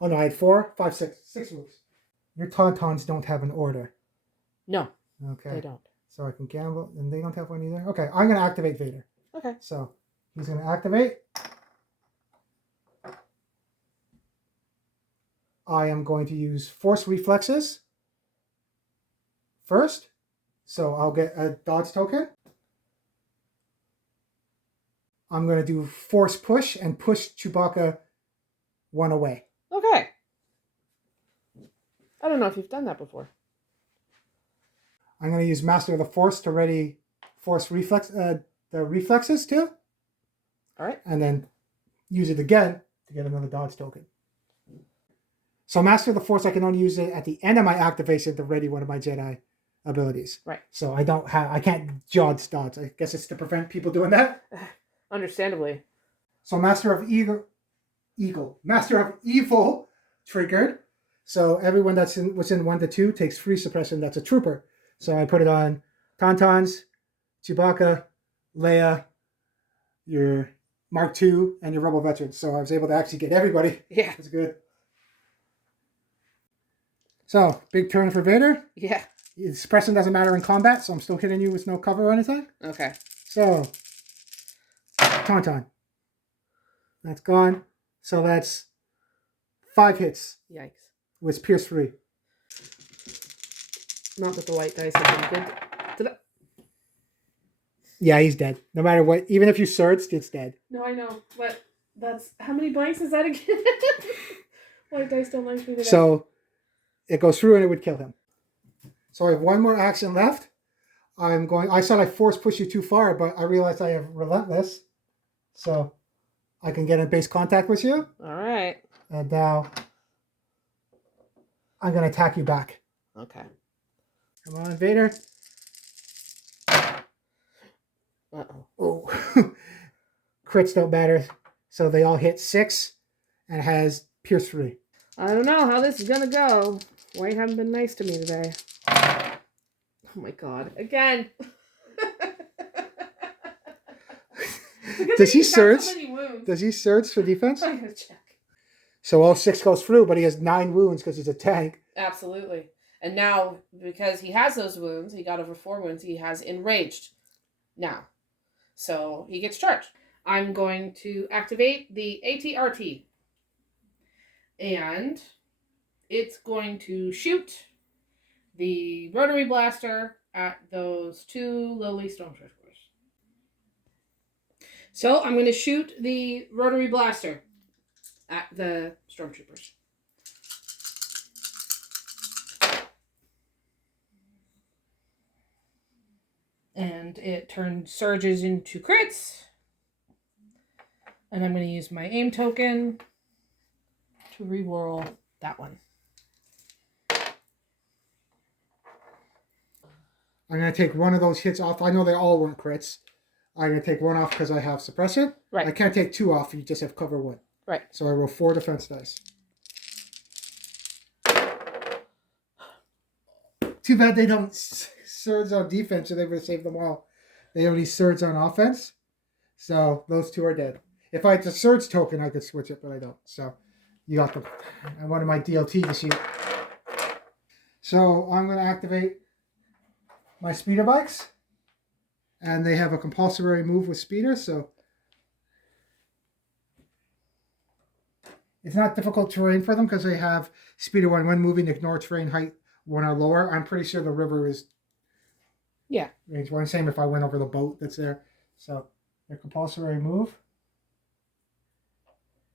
Oh no, I had 4, 5, 6. 6 wounds. Your Tauntauns don't have an order. No. Okay. They don't. So I can gamble, and they don't have one either. Okay, I'm going to activate Vader. Okay. So he's going to activate. I am going to use Force Reflexes first. So I'll get a dodge token. I'm going to do Force Push and push Chewbacca 1 away. Okay. I don't know if you've done that before. I'm going to use Master of the Force to ready Force Reflex, the reflexes too. All right. And then use it again to get another dodge token. So Master of the Force, I can only use it at the end of my activation to ready one of my Jedi abilities. Right. So I can't dodge. I guess it's to prevent people doing that. Understandably. So Master of Evil triggered. So everyone that's within 1 to 2 takes free suppression. That's a trooper. So I put it on Tauntauns, Chewbacca, Leia, your Mark II, and your Rebel veterans. So I was able to actually get everybody. Yeah. That's good. So, big turn for Vader. Yeah. Suppression doesn't matter in combat, so I'm still hitting you with no cover or anything. Okay. So, Tauntaun. That's gone. So that's 5 hits. Yikes. With Pierce 3. Not that the white dice have been good. Yeah, he's dead. No matter what. Even if you surged, it's dead. No, I know. But that's... How many blanks is that again? White dice don't like me today. So, it goes through and it would kill him. So I have 1 more action left. I said I force push you too far, but I realized I have Relentless. So, I can get in base contact with you. All right. And now, I'm going to attack you back. Okay. Come on, Vader. Uh-oh. Oh. Crits don't matter. So they all hit 6 and it has Pierce 3. I don't know how this is going to go. White haven't been nice to me today. Oh my god. Again. Does he surge? So many wounds. Does he surge for defense? I'm going to check. So all 6 goes through, but he has 9 wounds because he's a tank. Absolutely. And now, because he has those wounds, he got over 4 wounds, he has Enraged now. So he gets charged. I'm going to activate the ATRT. And it's going to shoot the rotary blaster at those 2 lowly stormtroopers. So I'm going to shoot the rotary blaster at the stormtroopers. And it surges into crits. And I'm going to use my aim token to reroll that one. I'm going to take one of those hits off. I know they all weren't crits. I'm going to take 1 off because I have suppression. Right. I can't take 2 off. You just have cover 1. Right. So I roll 4 defense dice. Too bad they don't surge on defense, or they would have saved them all. They only surge on offense. So those 2 are dead. If I had the surge token, I could switch it, but I don't. So you got them. I wanted my DLT to shoot. So I'm going to activate my speeder bikes. And they have a compulsory move with speeder, so it's not difficult terrain for them because they have speeder 1 when moving, ignore terrain height 1 or lower. I'm pretty sure the river is range 1. Same if I went over the boat that's there. So their compulsory move.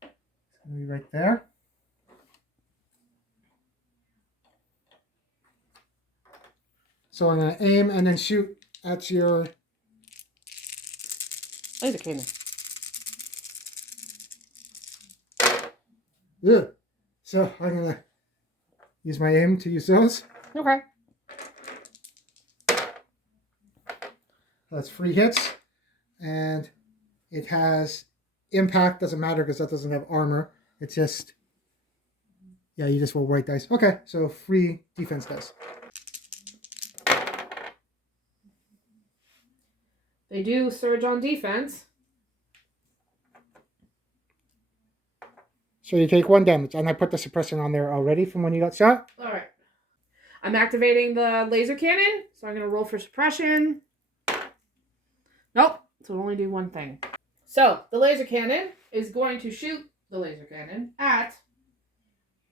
It's going to be right there. So I'm going to aim and then shoot at your Laser cannon. Ugh. So I'm gonna use my aim to use those. Okay. That's 3 hits, and it has impact. Doesn't matter because that doesn't have armor. It's just, yeah, you just roll white dice. Okay, so 3 defense dice. They do surge on defense. So you take 1 damage, and I put the suppressant on there already from when you got shot. All right. I'm activating the laser cannon, so I'm going to roll for suppression. Nope, so it'll only do one thing. So the laser cannon is going to shoot the laser cannon at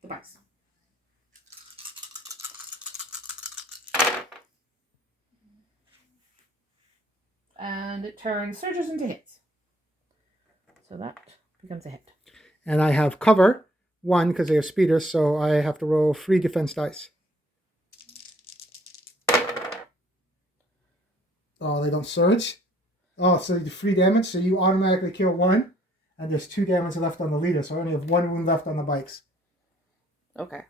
the bikes. And it turns surges into hits. So that becomes a hit. And I have cover 1 because they have speeders, so I have to roll 3 defense dice. Oh, they don't surge? Oh, so you do 3 damage, so you automatically kill 1, and there's 2 damage left on the leader, so I only have 1 wound left on the bikes. Okay.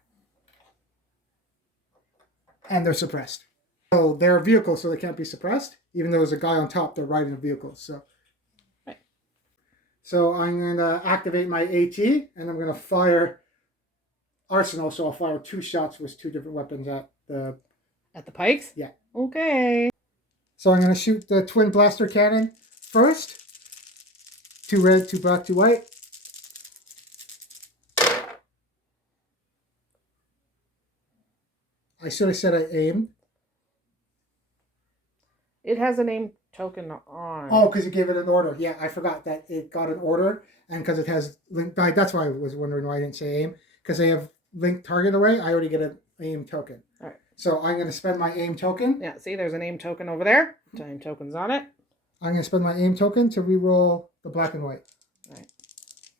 And they're suppressed. So they're vehicles, so they can't be suppressed. Even though there's a guy on top, they're riding a vehicle. So, right. So I'm going to activate my AT, and I'm going to fire Arsenal. So I'll fire 2 shots with 2 different weapons at the... At the pikes? Yeah. Okay. So I'm going to shoot the twin blaster cannon first. 2 red, 2 black, 2 white. I should have said I aimed. It has a name token on. Oh, because you gave it an order. Yeah, I forgot that it got an order. And because it has link... That's why I was wondering why I didn't say aim. Because they have linked target array, I already get an aim token. All right. So I'm going to spend my aim token. Yeah, see, there's an aim token over there. Aim token's on it. I'm going to spend my aim token to reroll the black and white. All right.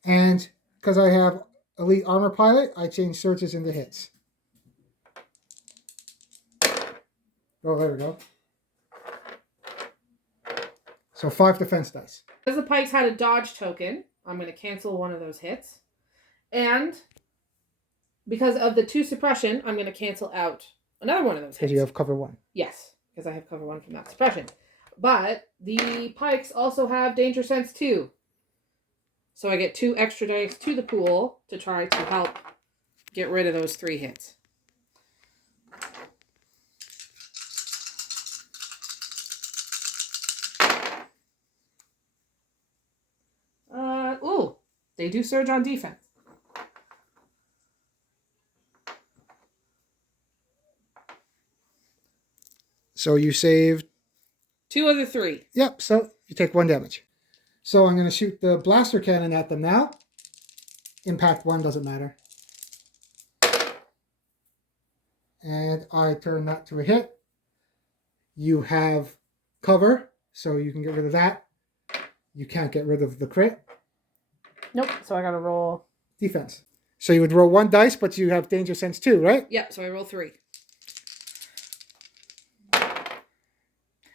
And because I have elite armor pilot, I change surges into hits. Oh, there we go. So 5 defense dice. Because the pikes had a dodge token, I'm going to cancel one of those hits. And because of the 2 suppression, I'm going to cancel out another one of those hits. Because you have cover 1. Yes, because I have cover 1 from that suppression. But the pikes also have danger sense 2. So I get 2 extra dice to the pool to try to help get rid of those 3 hits. Ooh, they do surge on defense. So you saved... 2 of the 3. Yep, so you take 1 damage. So I'm going to shoot the blaster cannon at them now. Impact 1 doesn't matter. And I turn that to a hit. You have cover, so you can get rid of that. You can't get rid of the crit. Nope, so I gotta roll. Defense. So you would roll 1 dice, but you have danger sense 2, right? Yep, so I roll 3.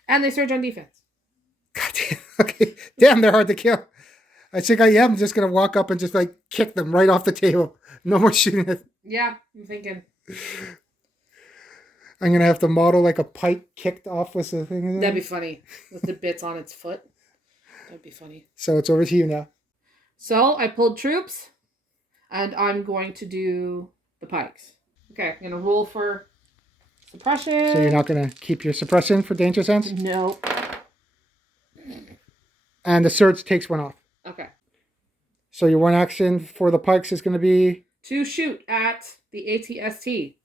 And they surge on defense. God damn. Okay. Damn, they're hard to kill. I think I am just going to walk up and just like kick them right off the table. No more shooting it. Yeah, I'm thinking. I'm going to have to model like a pike kicked off with the thing. That'd be funny. With the bits on its foot. That'd be funny. So it's over to you now. So I pulled troops. And I'm going to do the pikes. Okay, I'm going to roll for suppression. So you're not going to keep your suppression for danger sense? No. And the surge takes 1 off. Okay. So your 1 action for the pikes is going to be? To shoot at the ATST.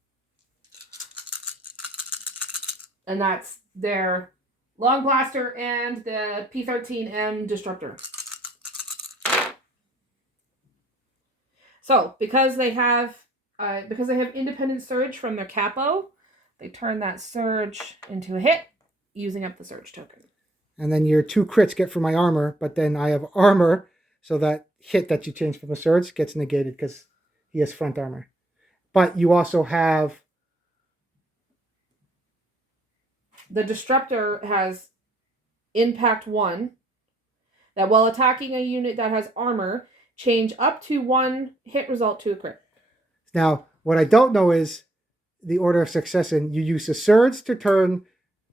And that's their long blaster and the P-13M disruptor. So because they have independent surge from their capo, they turn that surge into a hit, using up the surge token. And then your 2 crits get for my armor, but then I have armor, so that hit that you change from the surge gets negated because he has front armor. But you also have... The disruptor has impact 1, that while attacking a unit that has armor, change up to 1 hit result to a crit. Now, what I don't know is the order of success, and you use the surge to turn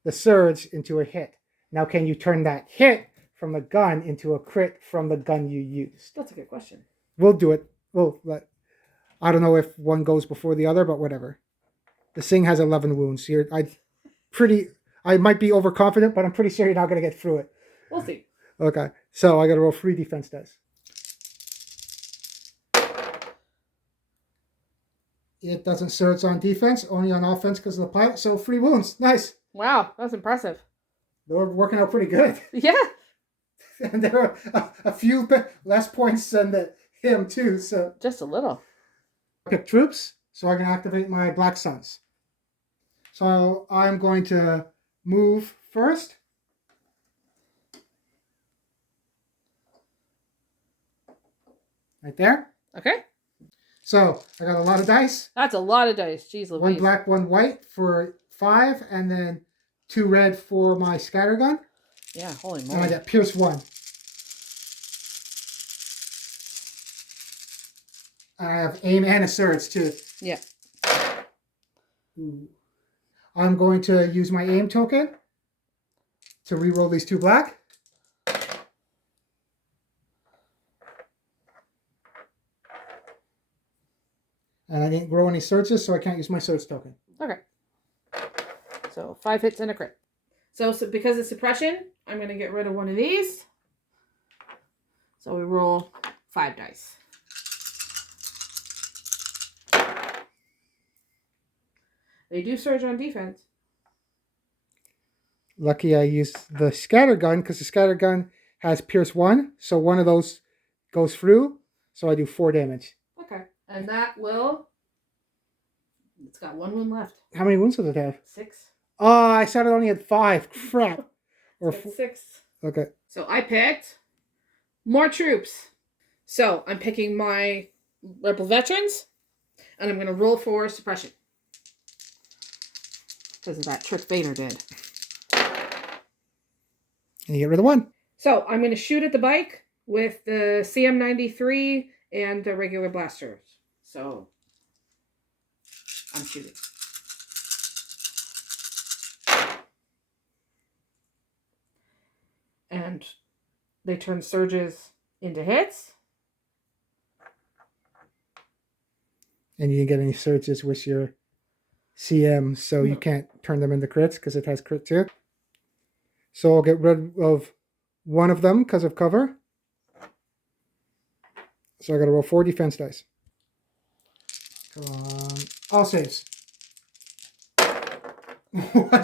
the surge into a hit. Now, can you turn that hit from the gun into a crit from the gun you used? That's a good question. We'll do it. I don't know if one goes before the other, but whatever. This thing has 11 wounds. I might be overconfident, but I'm pretty sure you're not going to get through it. We'll see. Okay, so I got to roll 3 defense dice. It doesn't surge on defense, only on offense because of the pilot. So 3 wounds. Nice. Wow, that's impressive. They're working out pretty good. Yeah. And there are a few less points than him too. So just a little. Pick troops, so I can activate my Black Suns. So I'm going to move first. Right there. Okay. So I got a lot of dice. That's a lot of dice. Jeez Louise. 1 black, 1 white for 5, and then 2 red for my scattergun. Yeah, holy moly. And I got Pierce 1. I have aim and a surge too. Yeah. Ooh. I'm going to use my aim token to reroll these 2 black. And I didn't roll any surges, so I can't use my surge token. Okay. So 5 hits and a crit. So because of suppression, I'm going to get rid of one of these. So we roll 5 dice. They do surge on defense. Lucky I used the scattergun because the scattergun has Pierce 1. So one of those goes through. So I do 4 damage. Okay. And that will... It's got 1 wound left. How many wounds does it have? 6. Oh, I said it only had 5. Crap. Or 6. Okay. So I picked more troops. So I'm picking my Rebel veterans. And I'm going to roll for suppression. Because of that trick Vader did. And you get rid of 1. So I'm going to shoot at the bike with the CM93 and the regular blasters. So I'm shooting. And they turn surges into hits. And you didn't get any surges with your CM, so you can't turn them into crits because it has crit too. So I'll get rid of 1 of them because of cover. So I got to roll 4 defense dice. Come on. All saves. I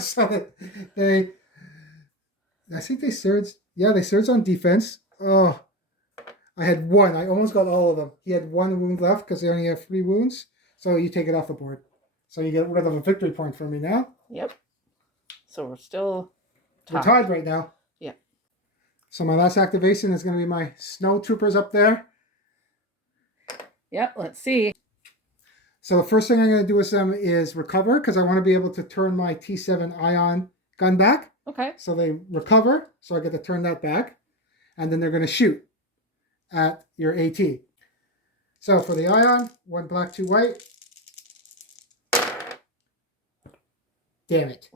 think they surged. Yeah, they surged on defense. Oh, I had 1. I almost got all of them. He had 1 wound left because they only have 3 wounds. So you take it off the board. So you get rid of a victory point for me now. Yep. So we're still tied. We're tied right now. Yeah. So my last activation is going to be my snow troopers up there. Yep, let's see. So the first thing I'm going to do with them is recover because I want to be able to turn my T7 ion gun back. Okay. So they recover, so I get to turn that back. And then they're going to shoot at your AT. So for the ion, 1 black, 2 white. Damn it.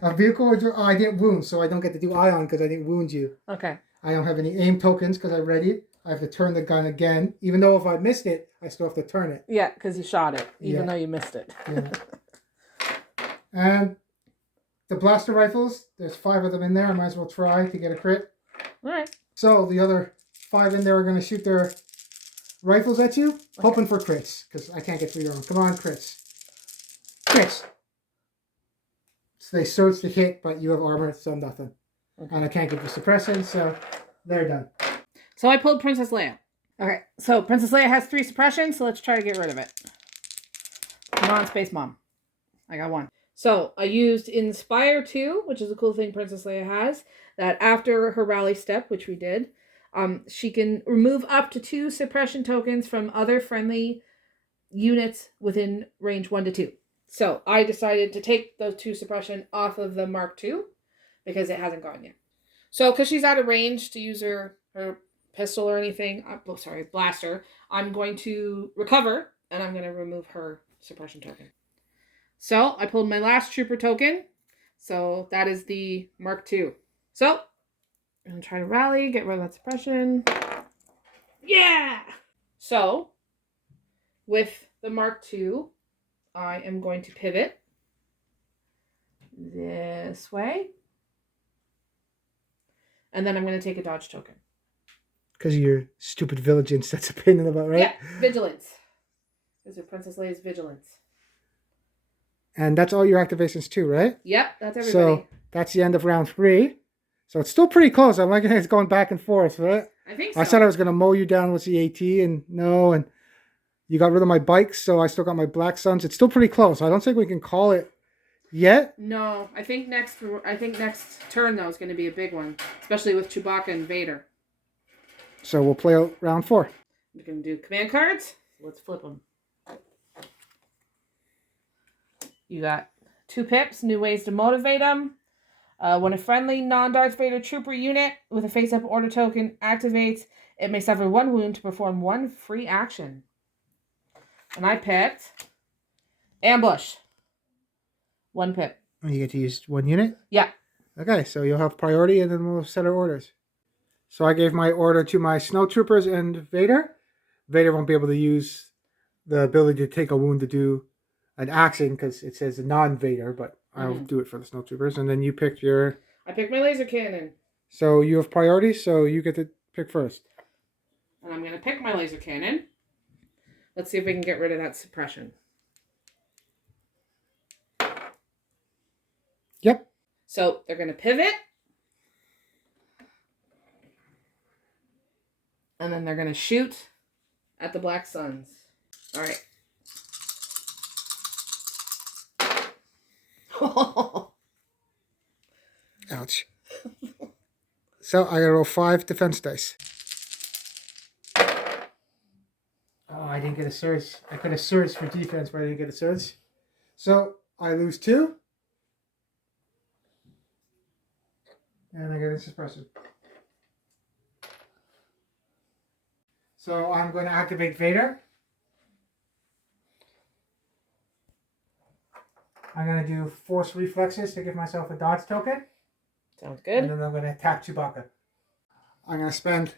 A vehicle, I didn't wound, so I don't get to do ion because I didn't wound you. Okay. I don't have any aim tokens because I readied. I have to turn the gun again. Even though if I missed it, I still have to turn it. Yeah, because you shot it, even though you missed it. Yeah. And the blaster rifles, there's 5 of them in there. I might as well try to get a crit. All right. So the other 5 in there are going to shoot their rifles at you, hoping for crits, because I can't get through your own. Come on, crits. Crits. So they surge to hit, but you have armor, so nothing. Okay. And I can't give you suppression, so they're done. So I pulled Princess Leia. Okay, so Princess Leia has 3 suppression, so let's try to get rid of it. Come on, Space Mom. I got 1. So I used Inspire 2, which is a cool thing Princess Leia has, that after her rally step, which we did, she can remove up to 2 suppression tokens from other friendly units within range 1 to 2. So I decided to take those 2 suppression off of the Mark II because it hasn't gone yet. So because she's out of range to use her pistol or anything, blaster, I'm going to recover, and I'm going to remove her suppression token. So I pulled my last trooper token. So that is the Mark II. So I'm going to try to rally, get rid of that suppression. Yeah! So with the Mark II, I am going to pivot this way. And then I'm going to take a dodge token. Because of your stupid vigilance, that's a pain in the butt, right? Yeah, vigilance. Because of Princess Leia's vigilance. And that's all your activations too, right? Yep, that's everybody. So that's the end of round 3. So it's still pretty close. I'm liking it's going back and forth, right? I think so. I said I was going to mow you down with the AT, and no, and you got rid of my bikes, so I still got my Black Suns. It's still pretty close. I don't think we can call it yet. No, I think next turn though is going to be a big one, especially with Chewbacca and Vader. So we'll play out round 4. We can do command cards. Let's flip them. You got 2 pips, new ways to motivate them. When a friendly non-Darth Vader trooper unit with a face-up order token activates, it may suffer 1 wound to perform 1 free action. And I picked ambush. 1 pip. And you get to use 1 unit? Yeah. Okay, so you'll have priority, and then we'll set our orders. So I gave my order to my snowtroopers and Vader. Vader won't be able to use the ability to take a wound to do an action because it says a non-Vader, but I'll do it for the snowtroopers. And then you picked your... I picked my laser cannon. So you have priority, so you get to pick first. And I'm going to pick my laser cannon. Let's see if we can get rid of that suppression. Yep. So they're going to pivot. And then they're going to shoot at the Black Suns. All right. Ouch. So I gotta roll 5 defense dice. Oh, I didn't get a surge. I could have surged for defense, but I didn't get a surge. So I lose 2. And I get a suppression. So I'm going to activate Vader. I'm going to do Force Reflexes to give myself a dodge token. Sounds good. And then I'm going to attack Chewbacca. I'm going to spend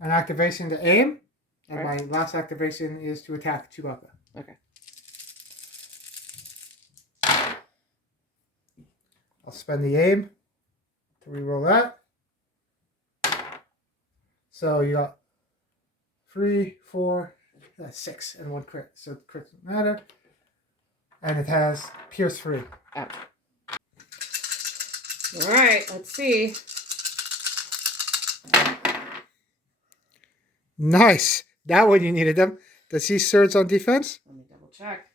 an activation to aim. And my last activation is to attack Chewbacca. Okay. I'll spend the aim to reroll that. So you got 3, 4, 6, and 1 crit. So crit doesn't matter. And it has Pierce 3. Out. All right, let's see. Nice. That one you needed them. Does he surge on defense? Let me double check.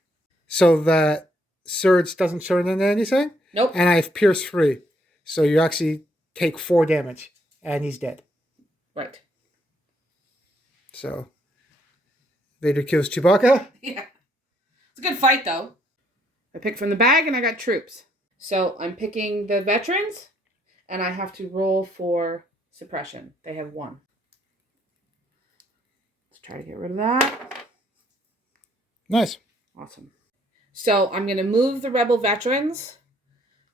So that surge doesn't turn into anything? Nope. And I have Pierce 3. So you actually take 4 damage. And he's dead. Right. So Vader kills Chewbacca. Yeah. It's a good fight, though. I picked from the bag, and I got troops. So I'm picking the veterans, and I have to roll for suppression. They have 1. Let's try to get rid of that. Nice. Awesome. So I'm going to move the rebel veterans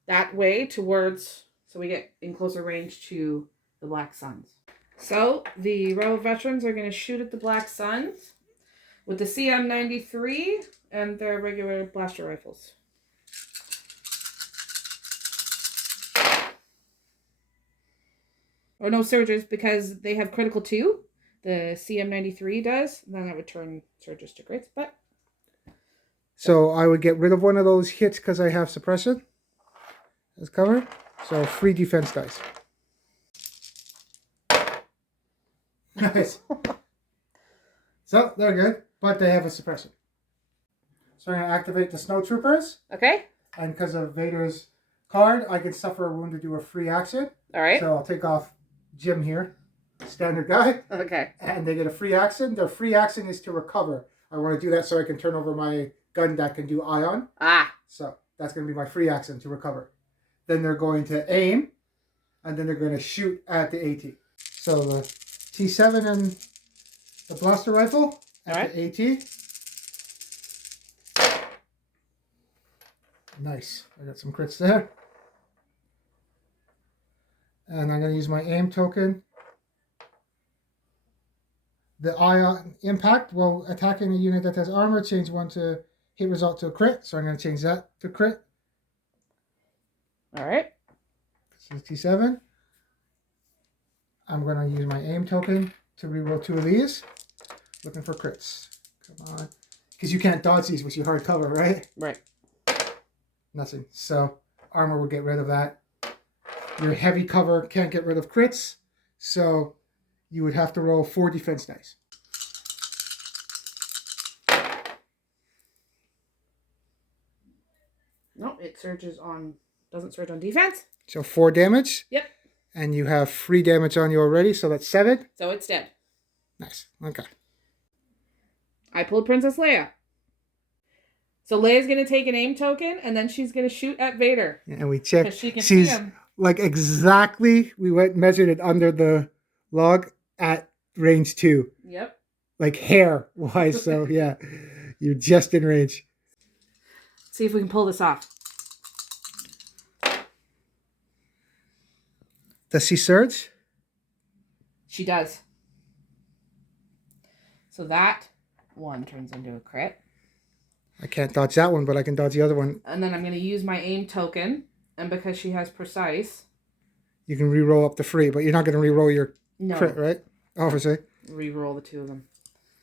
that way towards, so we get in closer range to the Black Suns. So the rebel veterans are going to shoot at the Black Suns with the CM93 and their regular blaster rifles. Or no surges because they have critical 2. The CM93 does. Then that would turn surges to crits, but... So I would get rid of one of those hits because I have suppression as cover. So 3 defense dice. Nice. So they're good, but they have a suppression. So I'm going to activate the snowtroopers. Okay. And because of Vader's card, I can suffer a wound to do a free action. All right. So I'll take off Jim here, standard guy. Okay. And they get a free action. Their free action is to recover. I want to do that so I can turn over my gun that can do ion. Ah. So that's going to be my free action to recover. Then they're going to aim, and then they're going to shoot at the AT. So the T7 and the blaster rifle at Alright. the AT. Nice. I got some crits there. And I'm going to use my aim token. The ion impact will attacking a unit that has armor, change one to hit result to a crit. So I'm going to change that to crit. Alright. This is T7. I'm going to use my aim token to reroll 2 of these. Looking for crits. Come on. Because you can't dodge these with your hard cover, right? Right. Nothing. So armor will get rid of that. Your heavy cover can't get rid of crits. So you would have to roll 4 defense dice. No, it surges on, doesn't surge on defense. So 4 damage. Yep. And you have 3 damage on you already, so that's 7. So it's dead. Nice. Okay. I pulled Princess Leia. So Leia's going to take an aim token, and then she's going to shoot at Vader. And we checked. Because she can see him. Like exactly, we went measured it under the log at range 2. Yep. Like hair wise, so yeah, you're just in range. See if we can pull this off. Does she surge? She does. So that one turns into a crit. I can't dodge that one, but I can dodge the other one. And then I'm going to use my aim token. And because she has precise... You can re-roll up to 3, but you're not going to re-roll your crit, right? Obviously. Re-roll the 2 of them.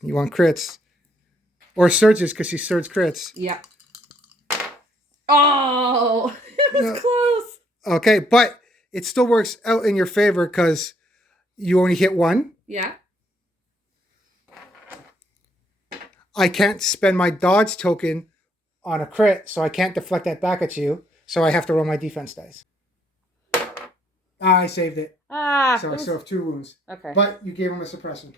You want crits. Or surges, because she surged crits. Yeah. Oh! It was close! Okay, but it still works out in your favor, because you only hit 1. Yeah. I can't spend my dodge token on a crit, so I can't deflect that back at you. So I have to roll my defense dice. I saved it. So I still have 2 wounds. Okay. But you gave him a suppression.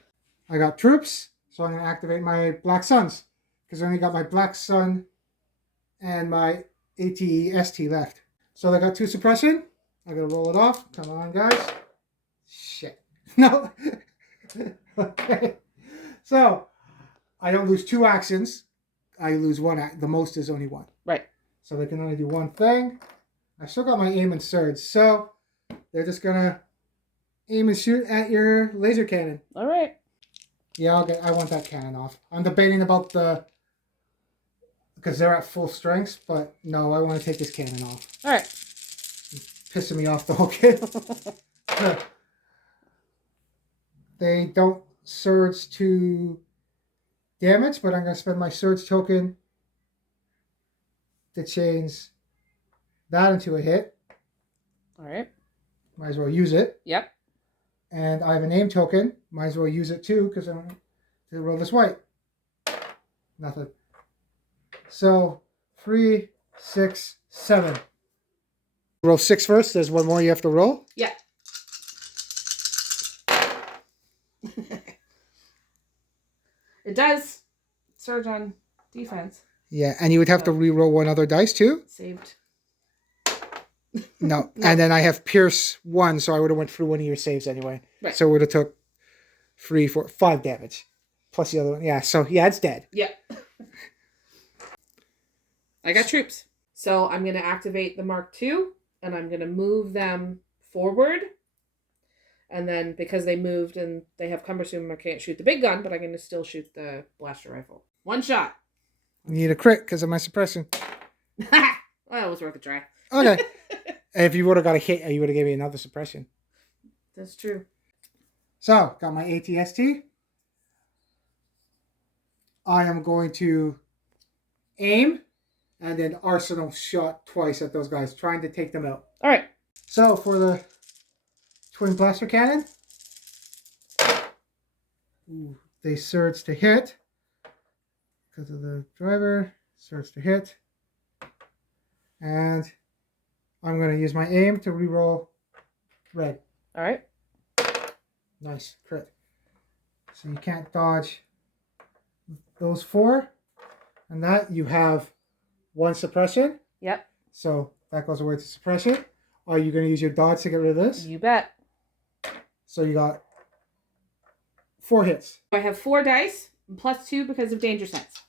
I got troops, so I'm going to activate my Black Suns. Because I only got my Black Sun and my AT-ST left. So I got 2 suppression. I'm going to roll it off. Come on, guys. Shit. No. Okay. So I don't lose 2 actions. I lose 1. The most is only 1. Right. So they can only do 1 thing. I still got my aim and surge. So they're just going to aim and shoot at your laser cannon. All right. Yeah, I want that cannon off. I'm debating about because they're at full strength, but no, I want to take this cannon off. All right. It's pissing me off the whole kit. They don't surge to damage, but I'm going to spend my surge token to change that into a hit. All right. Might as well use it. Yep. And I have an aim token. Might as well use it too, because I'm going to roll this white. Nothing. So 3, 6, 7. Roll 6 first. There's 1 more you have to roll. Yeah. It does surge on defense. Yeah, and you would have to re-roll 1 other dice too. Saved. No. And then I have Pierce 1, so I would have went through 1 of your saves anyway. Right. So it would have took 3, 4, 5 damage. Plus the other one. Yeah, so yeah, it's dead. Yeah. I got troops. So I'm going to activate the Mark II, and I'm going to move them forward. And then because they moved and they have cumbersome, I can't shoot the big gun, but I'm going to still shoot the blaster rifle. 1 shot. You need a crit because of my suppression. Well, it was worth a try. Okay. If you would have got a hit, you would have given me another suppression. That's true. So, got my AT-ST. I am going to aim and then arsenal shot twice at those guys, trying to take them out. All right. So, for the twin blaster cannon, they surge to hit. Because of the driver, surge to hit. And I'm going to use my aim to reroll red. All right. Nice, crit. So you can't dodge those 4. And that you have 1 suppression. Yep. So that goes away to suppression. Are you going to use your dodge to get rid of this? You bet. So you got 4 hits. I have 4 dice, plus 2 because of danger sense.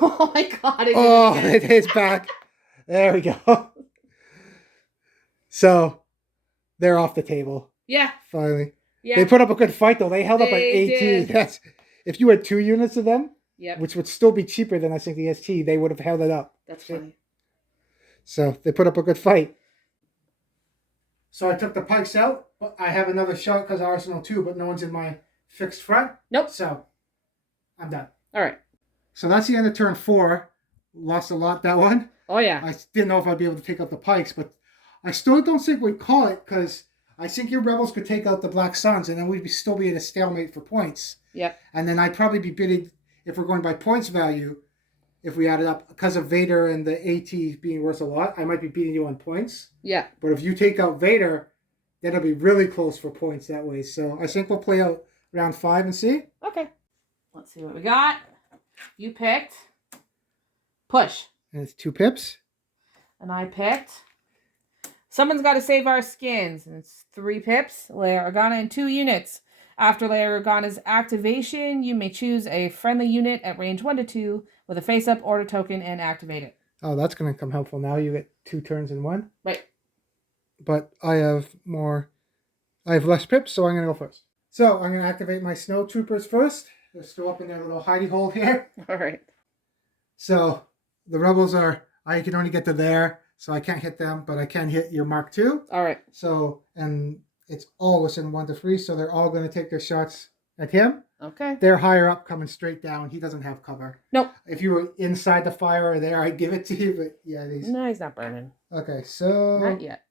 Oh my god. It is back. There we go. So, they're off the table. Yeah. Finally. Yeah. They put up a good fight, though. They held up an They AT. did. That's, if you had 2 units of them, Yep. which would still be cheaper than I think the ST, they would have held it up. That's funny. So, they put up a good fight. So, I took the pikes out, but I have another shot because of Arsenal 2, but no one's in my fixed front. Nope. So, I'm done. All right. So, that's the end of turn 4. Lost a lot, that one. Oh, yeah. I didn't know if I'd be able to take out the pikes, but I still don't think we'd call it because I think your rebels could take out the Black Suns and then we'd still be at a stalemate for points. Yep. And then I'd probably be bidding, if we're going by points value, if we added up, because of Vader and the AT being worth a lot, I might be beating you on points. Yeah. But if you take out Vader, then it'll be really close for points that way. So I think we'll play out round 5 and see. Okay. Let's see what we got. You picked push. And it's 2 pips. And I picked someone's got to save our skins. And it's 3 pips. Leia Organa in 2 units. After Leia Organa's activation, you may choose a friendly unit at range 1 to 2 with a face-up order token and activate it. Oh, that's going to come helpful now. You get 2 turns in 1. Right. But I have less pips, so I'm going to go first. So I'm going to activate my snow troopers first. They're still up in their little hidey hole here. All right. So the rebels I can only get to there, so I can't hit them, but I can hit your Mark II. All right. So, and it's all within 1 to 3, so they're all going to take their shots at him. Okay. They're higher up, coming straight down. He doesn't have cover. Nope. If you were inside the fire or there, I'd give it to you, but yeah, these. No, he's not burning. Okay, so. Not yet.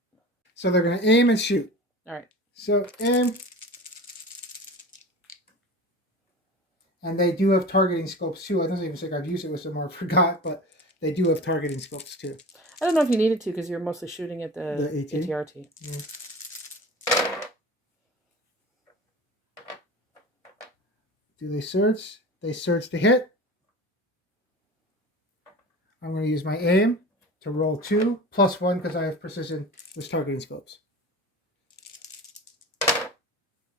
So they're going to aim and shoot. All right. So aim. And they do have targeting scopes too. I don't even think I've used it with them or forgot, but they do have targeting scopes too. I don't know if you needed to because you're mostly shooting at the AT? ATRT. Yeah. Do they surge? They surge to hit. I'm going to use my aim to roll 2 plus 1 because I have precision with targeting scopes.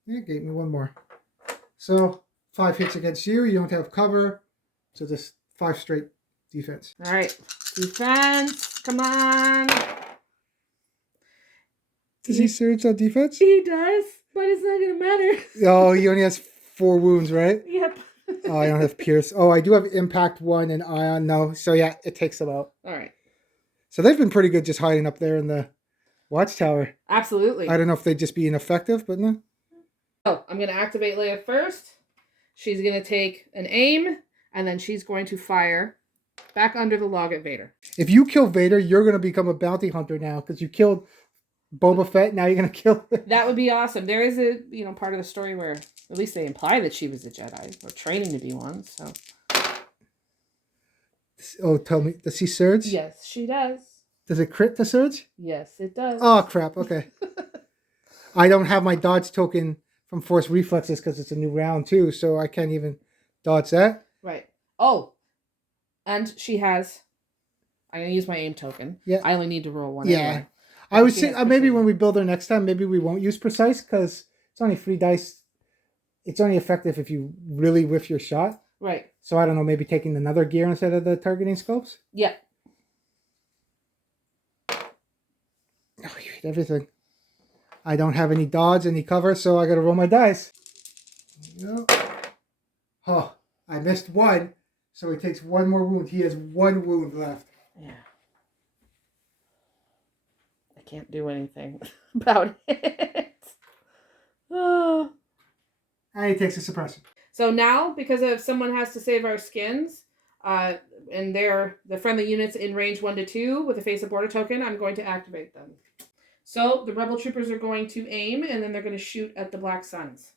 It gave me 1 more. So 5 hits against you. You don't have cover. So just 5 straight defense. All right. Defense. Come on. Does he surge on defense? He does, but it's not going to matter. Oh, he only has 4 wounds, right? Yep. Oh, I don't have Pierce. Oh, I do have Impact 1 and Ion. No. So yeah, it takes them out. All right. So they've been pretty good just hiding up there in the watchtower. Absolutely. I don't know if they'd just be ineffective, but no. Oh, I'm going to activate Leia first. She's going to take an aim, and then she's going to fire back under the log at Vader. If you kill Vader, you're going to become a bounty hunter now because you killed Boba Fett. Now you're going to kill him. That would be awesome. There is a part of the story where at least they imply that she was a Jedi or training to be one. So. Oh, tell me, does he surge? Yes, she does. Does it crit the surge? Yes, it does. Oh, crap. Okay. I don't have my dodge token from Force Reflexes because it's a new round too, so I can't even dodge that. Right. Oh, and she has. I'm gonna use my aim token. Yeah. I only need to roll 1. Yeah. Anyway. I would say maybe when we build her next time, maybe we won't use precise because it's only 3 dice. It's only effective if you really whiff your shot. Right. So I don't know, maybe taking another gear instead of the targeting scopes. Yeah. Oh, you hit everything. I don't have any dodge, any cover, so I gotta roll my dice. No. Oh, I missed 1, so he takes 1 more wound. He has 1 wound left. Yeah. I can't do anything about it. Oh. And he takes a suppression. So now, because of someone has to save our skins, and they're the friendly units in range 1 to 2 with a face-up order token, I'm going to activate them. So the rebel troopers are going to aim, and then they're going to shoot at the Black Suns.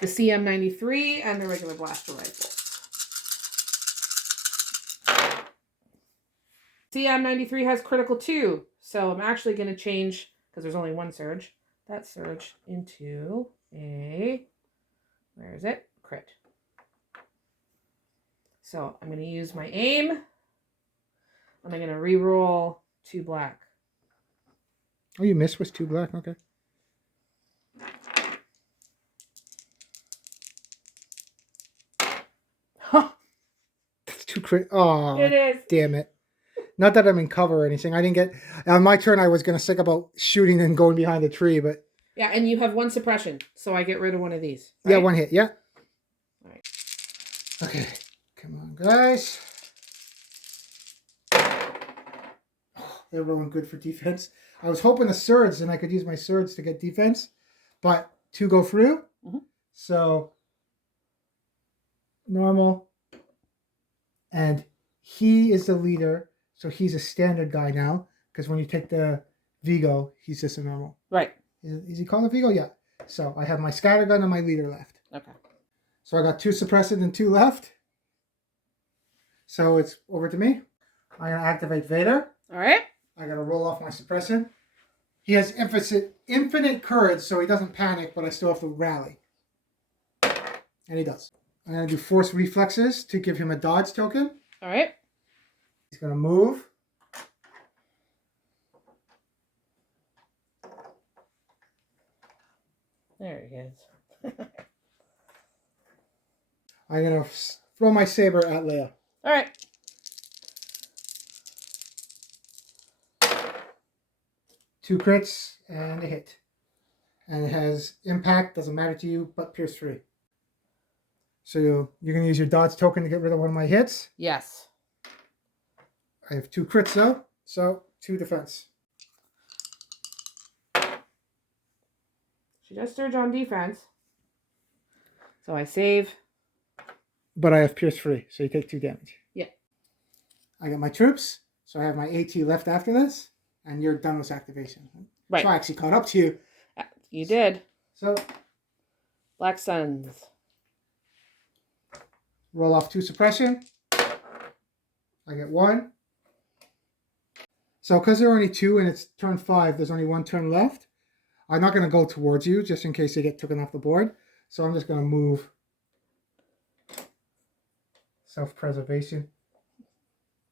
The CM93 and the regular blaster rifles. CM93 has critical 2, so I'm actually going to change, because there's only 1 surge, that surge into a, where is it? Crit. So I'm going to use my aim, and I'm going to reroll 2 black. Oh, you missed with 2 black, okay. Oh, you missed with 2 black, okay. crit. Oh, It is. damn it. Not that I'm in cover or anything. I didn't get... On my turn, I was going to think about shooting and going behind the tree, but... Yeah, and you have one suppression, so I get rid of one of these. Right? Yeah, one hit. Yeah. All right. Okay. Come on, guys. Oh, they're rolling good for defense. I was hoping the swords, and I could use my swords to get defense, but 2 go through. Mm-hmm. So, normal. And he is the leader, so he's a standard guy now, because when you take the Vigo, he's just a normal. Right. Is he called a Vigo? Yeah. So I have my scatter gun and my leader left. Okay. So I got 2 suppressed and 2 left. So it's over to me. I'm going to activate Vader. All right. I got to roll off my suppression. He has infinite courage, so he doesn't panic, but I still have to rally. And he does. I'm going to do force reflexes to give him a dodge token. All right. He's going to move. There he is. I'm going to throw my saber at Leia. All right. Two crits and a hit. And it has impact, doesn't matter to you, but pierce 3. So you're going to use your dodge token to get rid of one of my hits. Yes. I have 2 crits though, so 2 defense. She does surge on defense. So I save. But I have pierce 3, so you take 2 damage. Yeah. I got my troops, so I have my AT left after this, and you're done with activation. Right. So I actually caught up to you. You did. So Black Suns. roll off 2 suppression. I get 1. So because there are only 2 and it's turn 5, there's only 1 turn left. I'm not going to go towards you just in case they get taken off the board. So I'm just going to move. Self-preservation.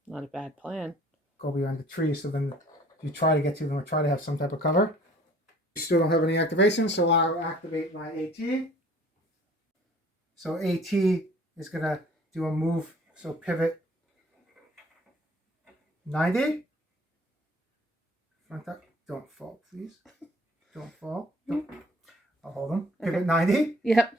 Not a bad plan. Go behind the tree, so then if you try to get to them or try to have some type of cover. You still don't have any activation, so I'll activate my AT. So AT is going to do a move, so pivot 90. Front up. Don't fall, please. Don't fall. Don't. I'll hold them. Pivot Okay. 90. Yep.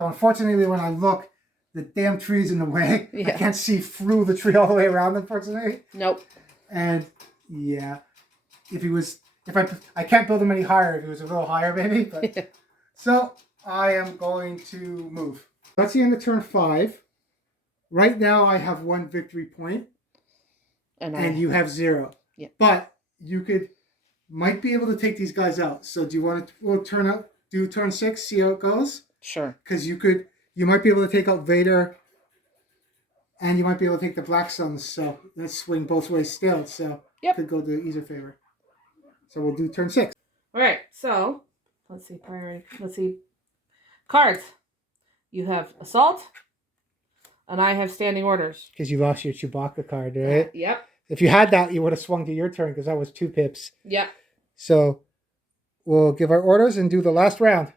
Unfortunately, when I look, the damn tree's in the way. Yeah. I can't see through the tree all the way around, unfortunately. Nope. And yeah, I can't build him any higher. If he was a little higher, maybe. But so I am going to move. That's the end of turn 5. Right now, I have 1 victory point, and you have 0. Yeah. But you might be able to take these guys out. So do you want to do turn 6? See how it goes. Sure. Because you might be able to take out Vader, and you might be able to take the Black Suns. So let's swing both ways still. So Yep. could go to either favor. So we'll do turn 6. All right. So let's see. Priority. Let's see. Cards. You have assault, and I have standing orders. Because you lost your Chewbacca card, right? Yep. If you had that, you would have swung to your turn because that was 2 pips. Yep. So we'll give our orders and do the last round.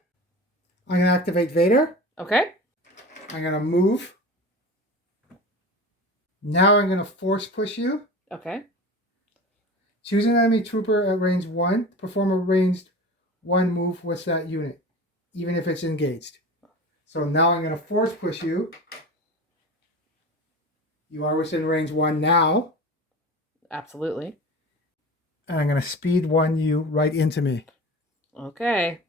I'm going to activate Vader. Okay. I'm going to move. Now I'm going to force push you. Okay. Choose an enemy trooper at range 1. Perform a ranged 1 move with that unit, even if it's engaged. So now I'm going to force push you. You are within range 1 now. Absolutely. And I'm going to speed 1 you right into me. Okay.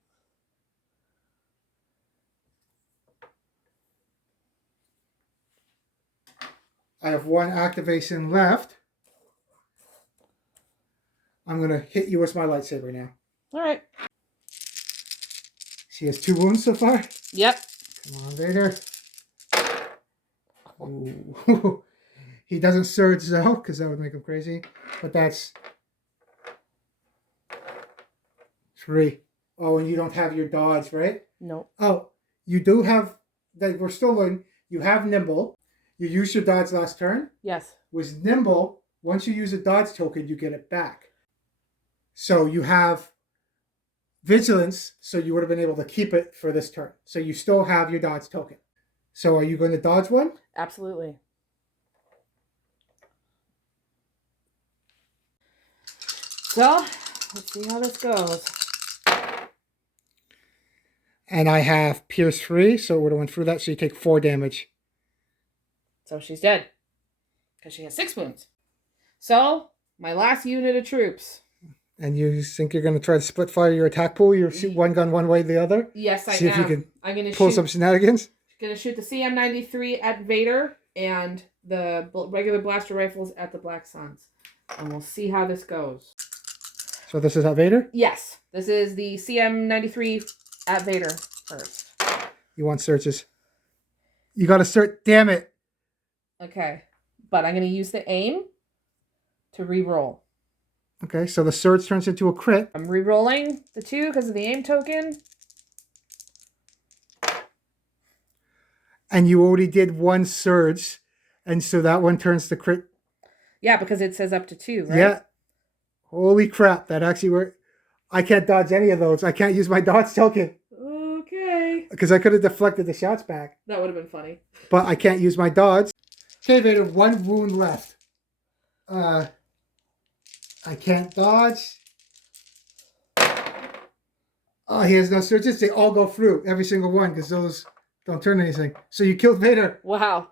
I have 1 activation left. I'm going to hit you with my lightsaber now. All right. She has 2 wounds so far. Yep. Come on, Vader. Ooh. He doesn't surge though, because that would make him crazy. But that's 3. Oh, and you don't have your dodge, right? Nope. Oh, you do have, that we're still learning, you have nimble. You use your dodge last turn. Yes. With nimble, once you use a dodge token, you get it back. So you have vigilance, so you would have been able to keep it for this turn. So you still have your dodge token. So are you going to dodge one? Absolutely. So, let's see how this goes. And I have Pierce 3, so it would have went through that, so you take 4 damage. So she's dead. Because she has 6 wounds. So, my last unit of troops. And you think you're going to try to split fire your attack pool? You shoot one gun one way, the other? Yes, I am. See if you can I'm gonna pull some shenanigans? Going to shoot the CM93 at Vader and the regular blaster rifles at the Black Suns. And we'll see how this goes. So this is at Vader? Yes. This is the CM93 at Vader first. You want searches. You got to search. Damn it. Okay. But I'm going to use the aim to re-roll. Okay, so the surge turns into a crit. I'm re-rolling the 2 because of the aim token. And you already did 1 surge. And so that one turns to crit. Yeah, because it says up to 2, right? Yeah. Holy crap, that actually worked. I can't dodge any of those. I can't use my dodge token. Okay. Because I could have deflected the shots back. That would have been funny. But I can't use my dodge. Okay, Vader, 1 wound left. I can't dodge. Oh, he has no surges. They all go through, every single one, because those don't turn anything. So you killed Vader. Wow.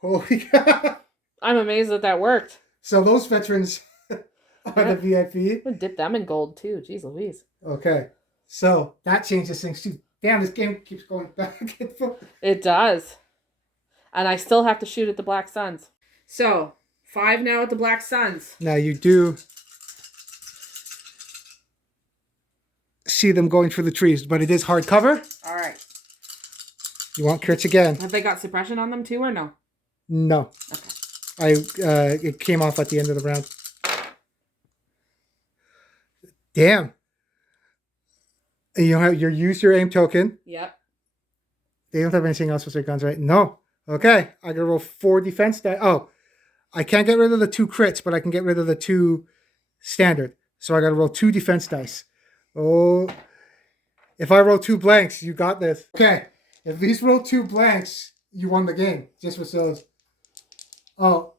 Holy God. I'm amazed that worked. So those veterans are the VIP. I'm going to dip them in gold, too. Jeez Louise. Okay. So that changes things, too. Damn, this game keeps going back and forth. It does. And I still have to shoot at the Black Suns. So, 5 now at the Black Suns. Now you do see them going through the trees, but it is hard cover. All right. You want crits again? Have they got suppression on them too or no? No. Okay. It came off at the end of the round. Damn. You use your aim token. Yep. They don't have anything else with their guns, right? No. Okay. I gotta roll 4 defense die. Oh, I can't get rid of the 2 crits, but I can get rid of the 2 standard. So I gotta roll 2 defense dice. Oh, if I roll 2 blanks, you got this. Okay. If these roll 2 blanks, you won the game. Just with those. Oh.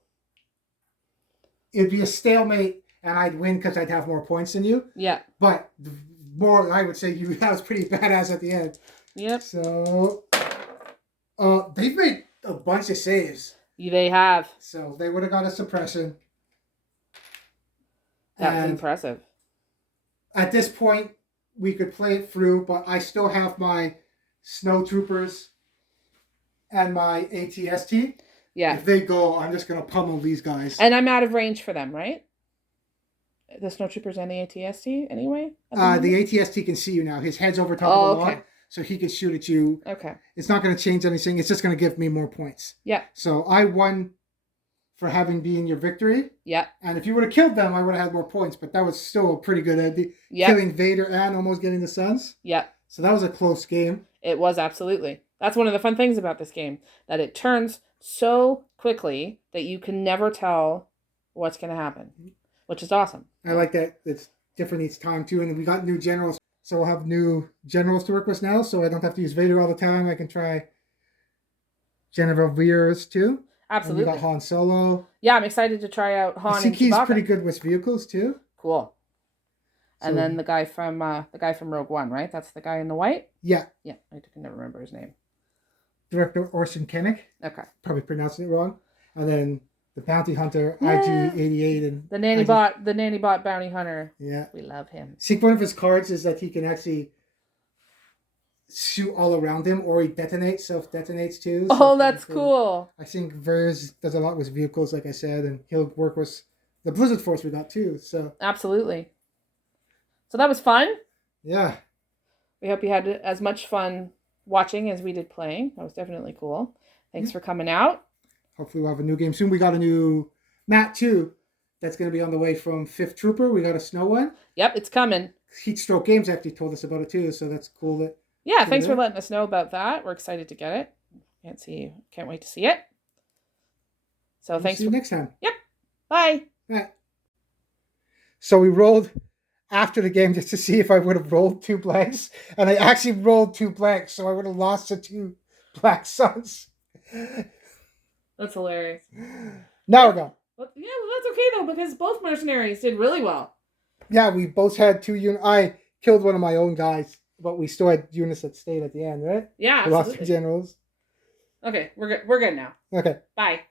It'd be a stalemate, and I'd win because I'd have more points than you. Yeah. But the more, I would say that was pretty badass at the end. Yep. So, they've made a bunch of saves. They have. So they would have got a suppression. That was impressive. At this point, we could play it through, but I still have my snow troopers and my ATST. Yeah. If they go, I'm just going to pummel these guys. And I'm out of range for them, right? The snowtroopers and the ATST anyway? The ATST can see you now. His head's over top of the log, so he can shoot at you. Okay. It's not going to change anything. It's just going to give me more points. Yeah. So I won for having been your victory. Yeah. And if you would have killed them, I would have had more points, but that was still a pretty good idea. Yep. Killing Vader and almost getting the Suns. Yeah. So that was a close game. It was, absolutely. That's one of the fun things about this game, that it turns so quickly that you can never tell what's going to happen, which is awesome. I like that it's different each time, too. And we got new generals, so we'll have new generals to work with now, so I don't have to use Vader all the time. I can try General Veers, too. Absolutely. And we got Han Solo. Yeah, I'm excited to try out Han I think and he's Chewbacca. pretty good with vehicles, too. Cool. And So- then the guy from Rogue One, right? That's the guy in the white? Yeah. Yeah, I can never remember his name. Director Orson Krennic. Okay. Probably pronouncing it wrong. And then the bounty hunter, Yeah. IG-88. And The nanny bot bounty hunter. Yeah. We love him. See, one of his cards is that he can actually shoot all around him, or he detonates, self-detonates too. So Oh, that's cool. I think Vers does a lot with vehicles, like I said, and he'll work with the Blizzard Force we got too. So Absolutely. So that was fun. yeah. We hope you had as much fun watching as we did playing. That was definitely cool. Thanks for coming out. Hopefully we'll have a new game soon. We got a new map too. That's going to be on the way from 5th Trooper. We got a snow one. Yep, it's coming. Heatstroke Games actually told us about it too, so that's cool. That Yeah, thanks for letting us know about that. We're excited to get it. Can't wait to see it. So thanks see you next time. Yep. Bye. Right. So we rolled after the game just to see if I would have rolled 2 blanks, and I actually rolled 2 blanks, so I would have lost the 2 black suns. That's hilarious. Now we're gone. Well, yeah, well, that's okay though, because both mercenaries did really well. Yeah, we both had 2 units. I killed one of my own guys, but we still had units that stayed at the end, right? Yeah, We absolutely. lost 2 generals. Okay, we're good now. Okay. Bye.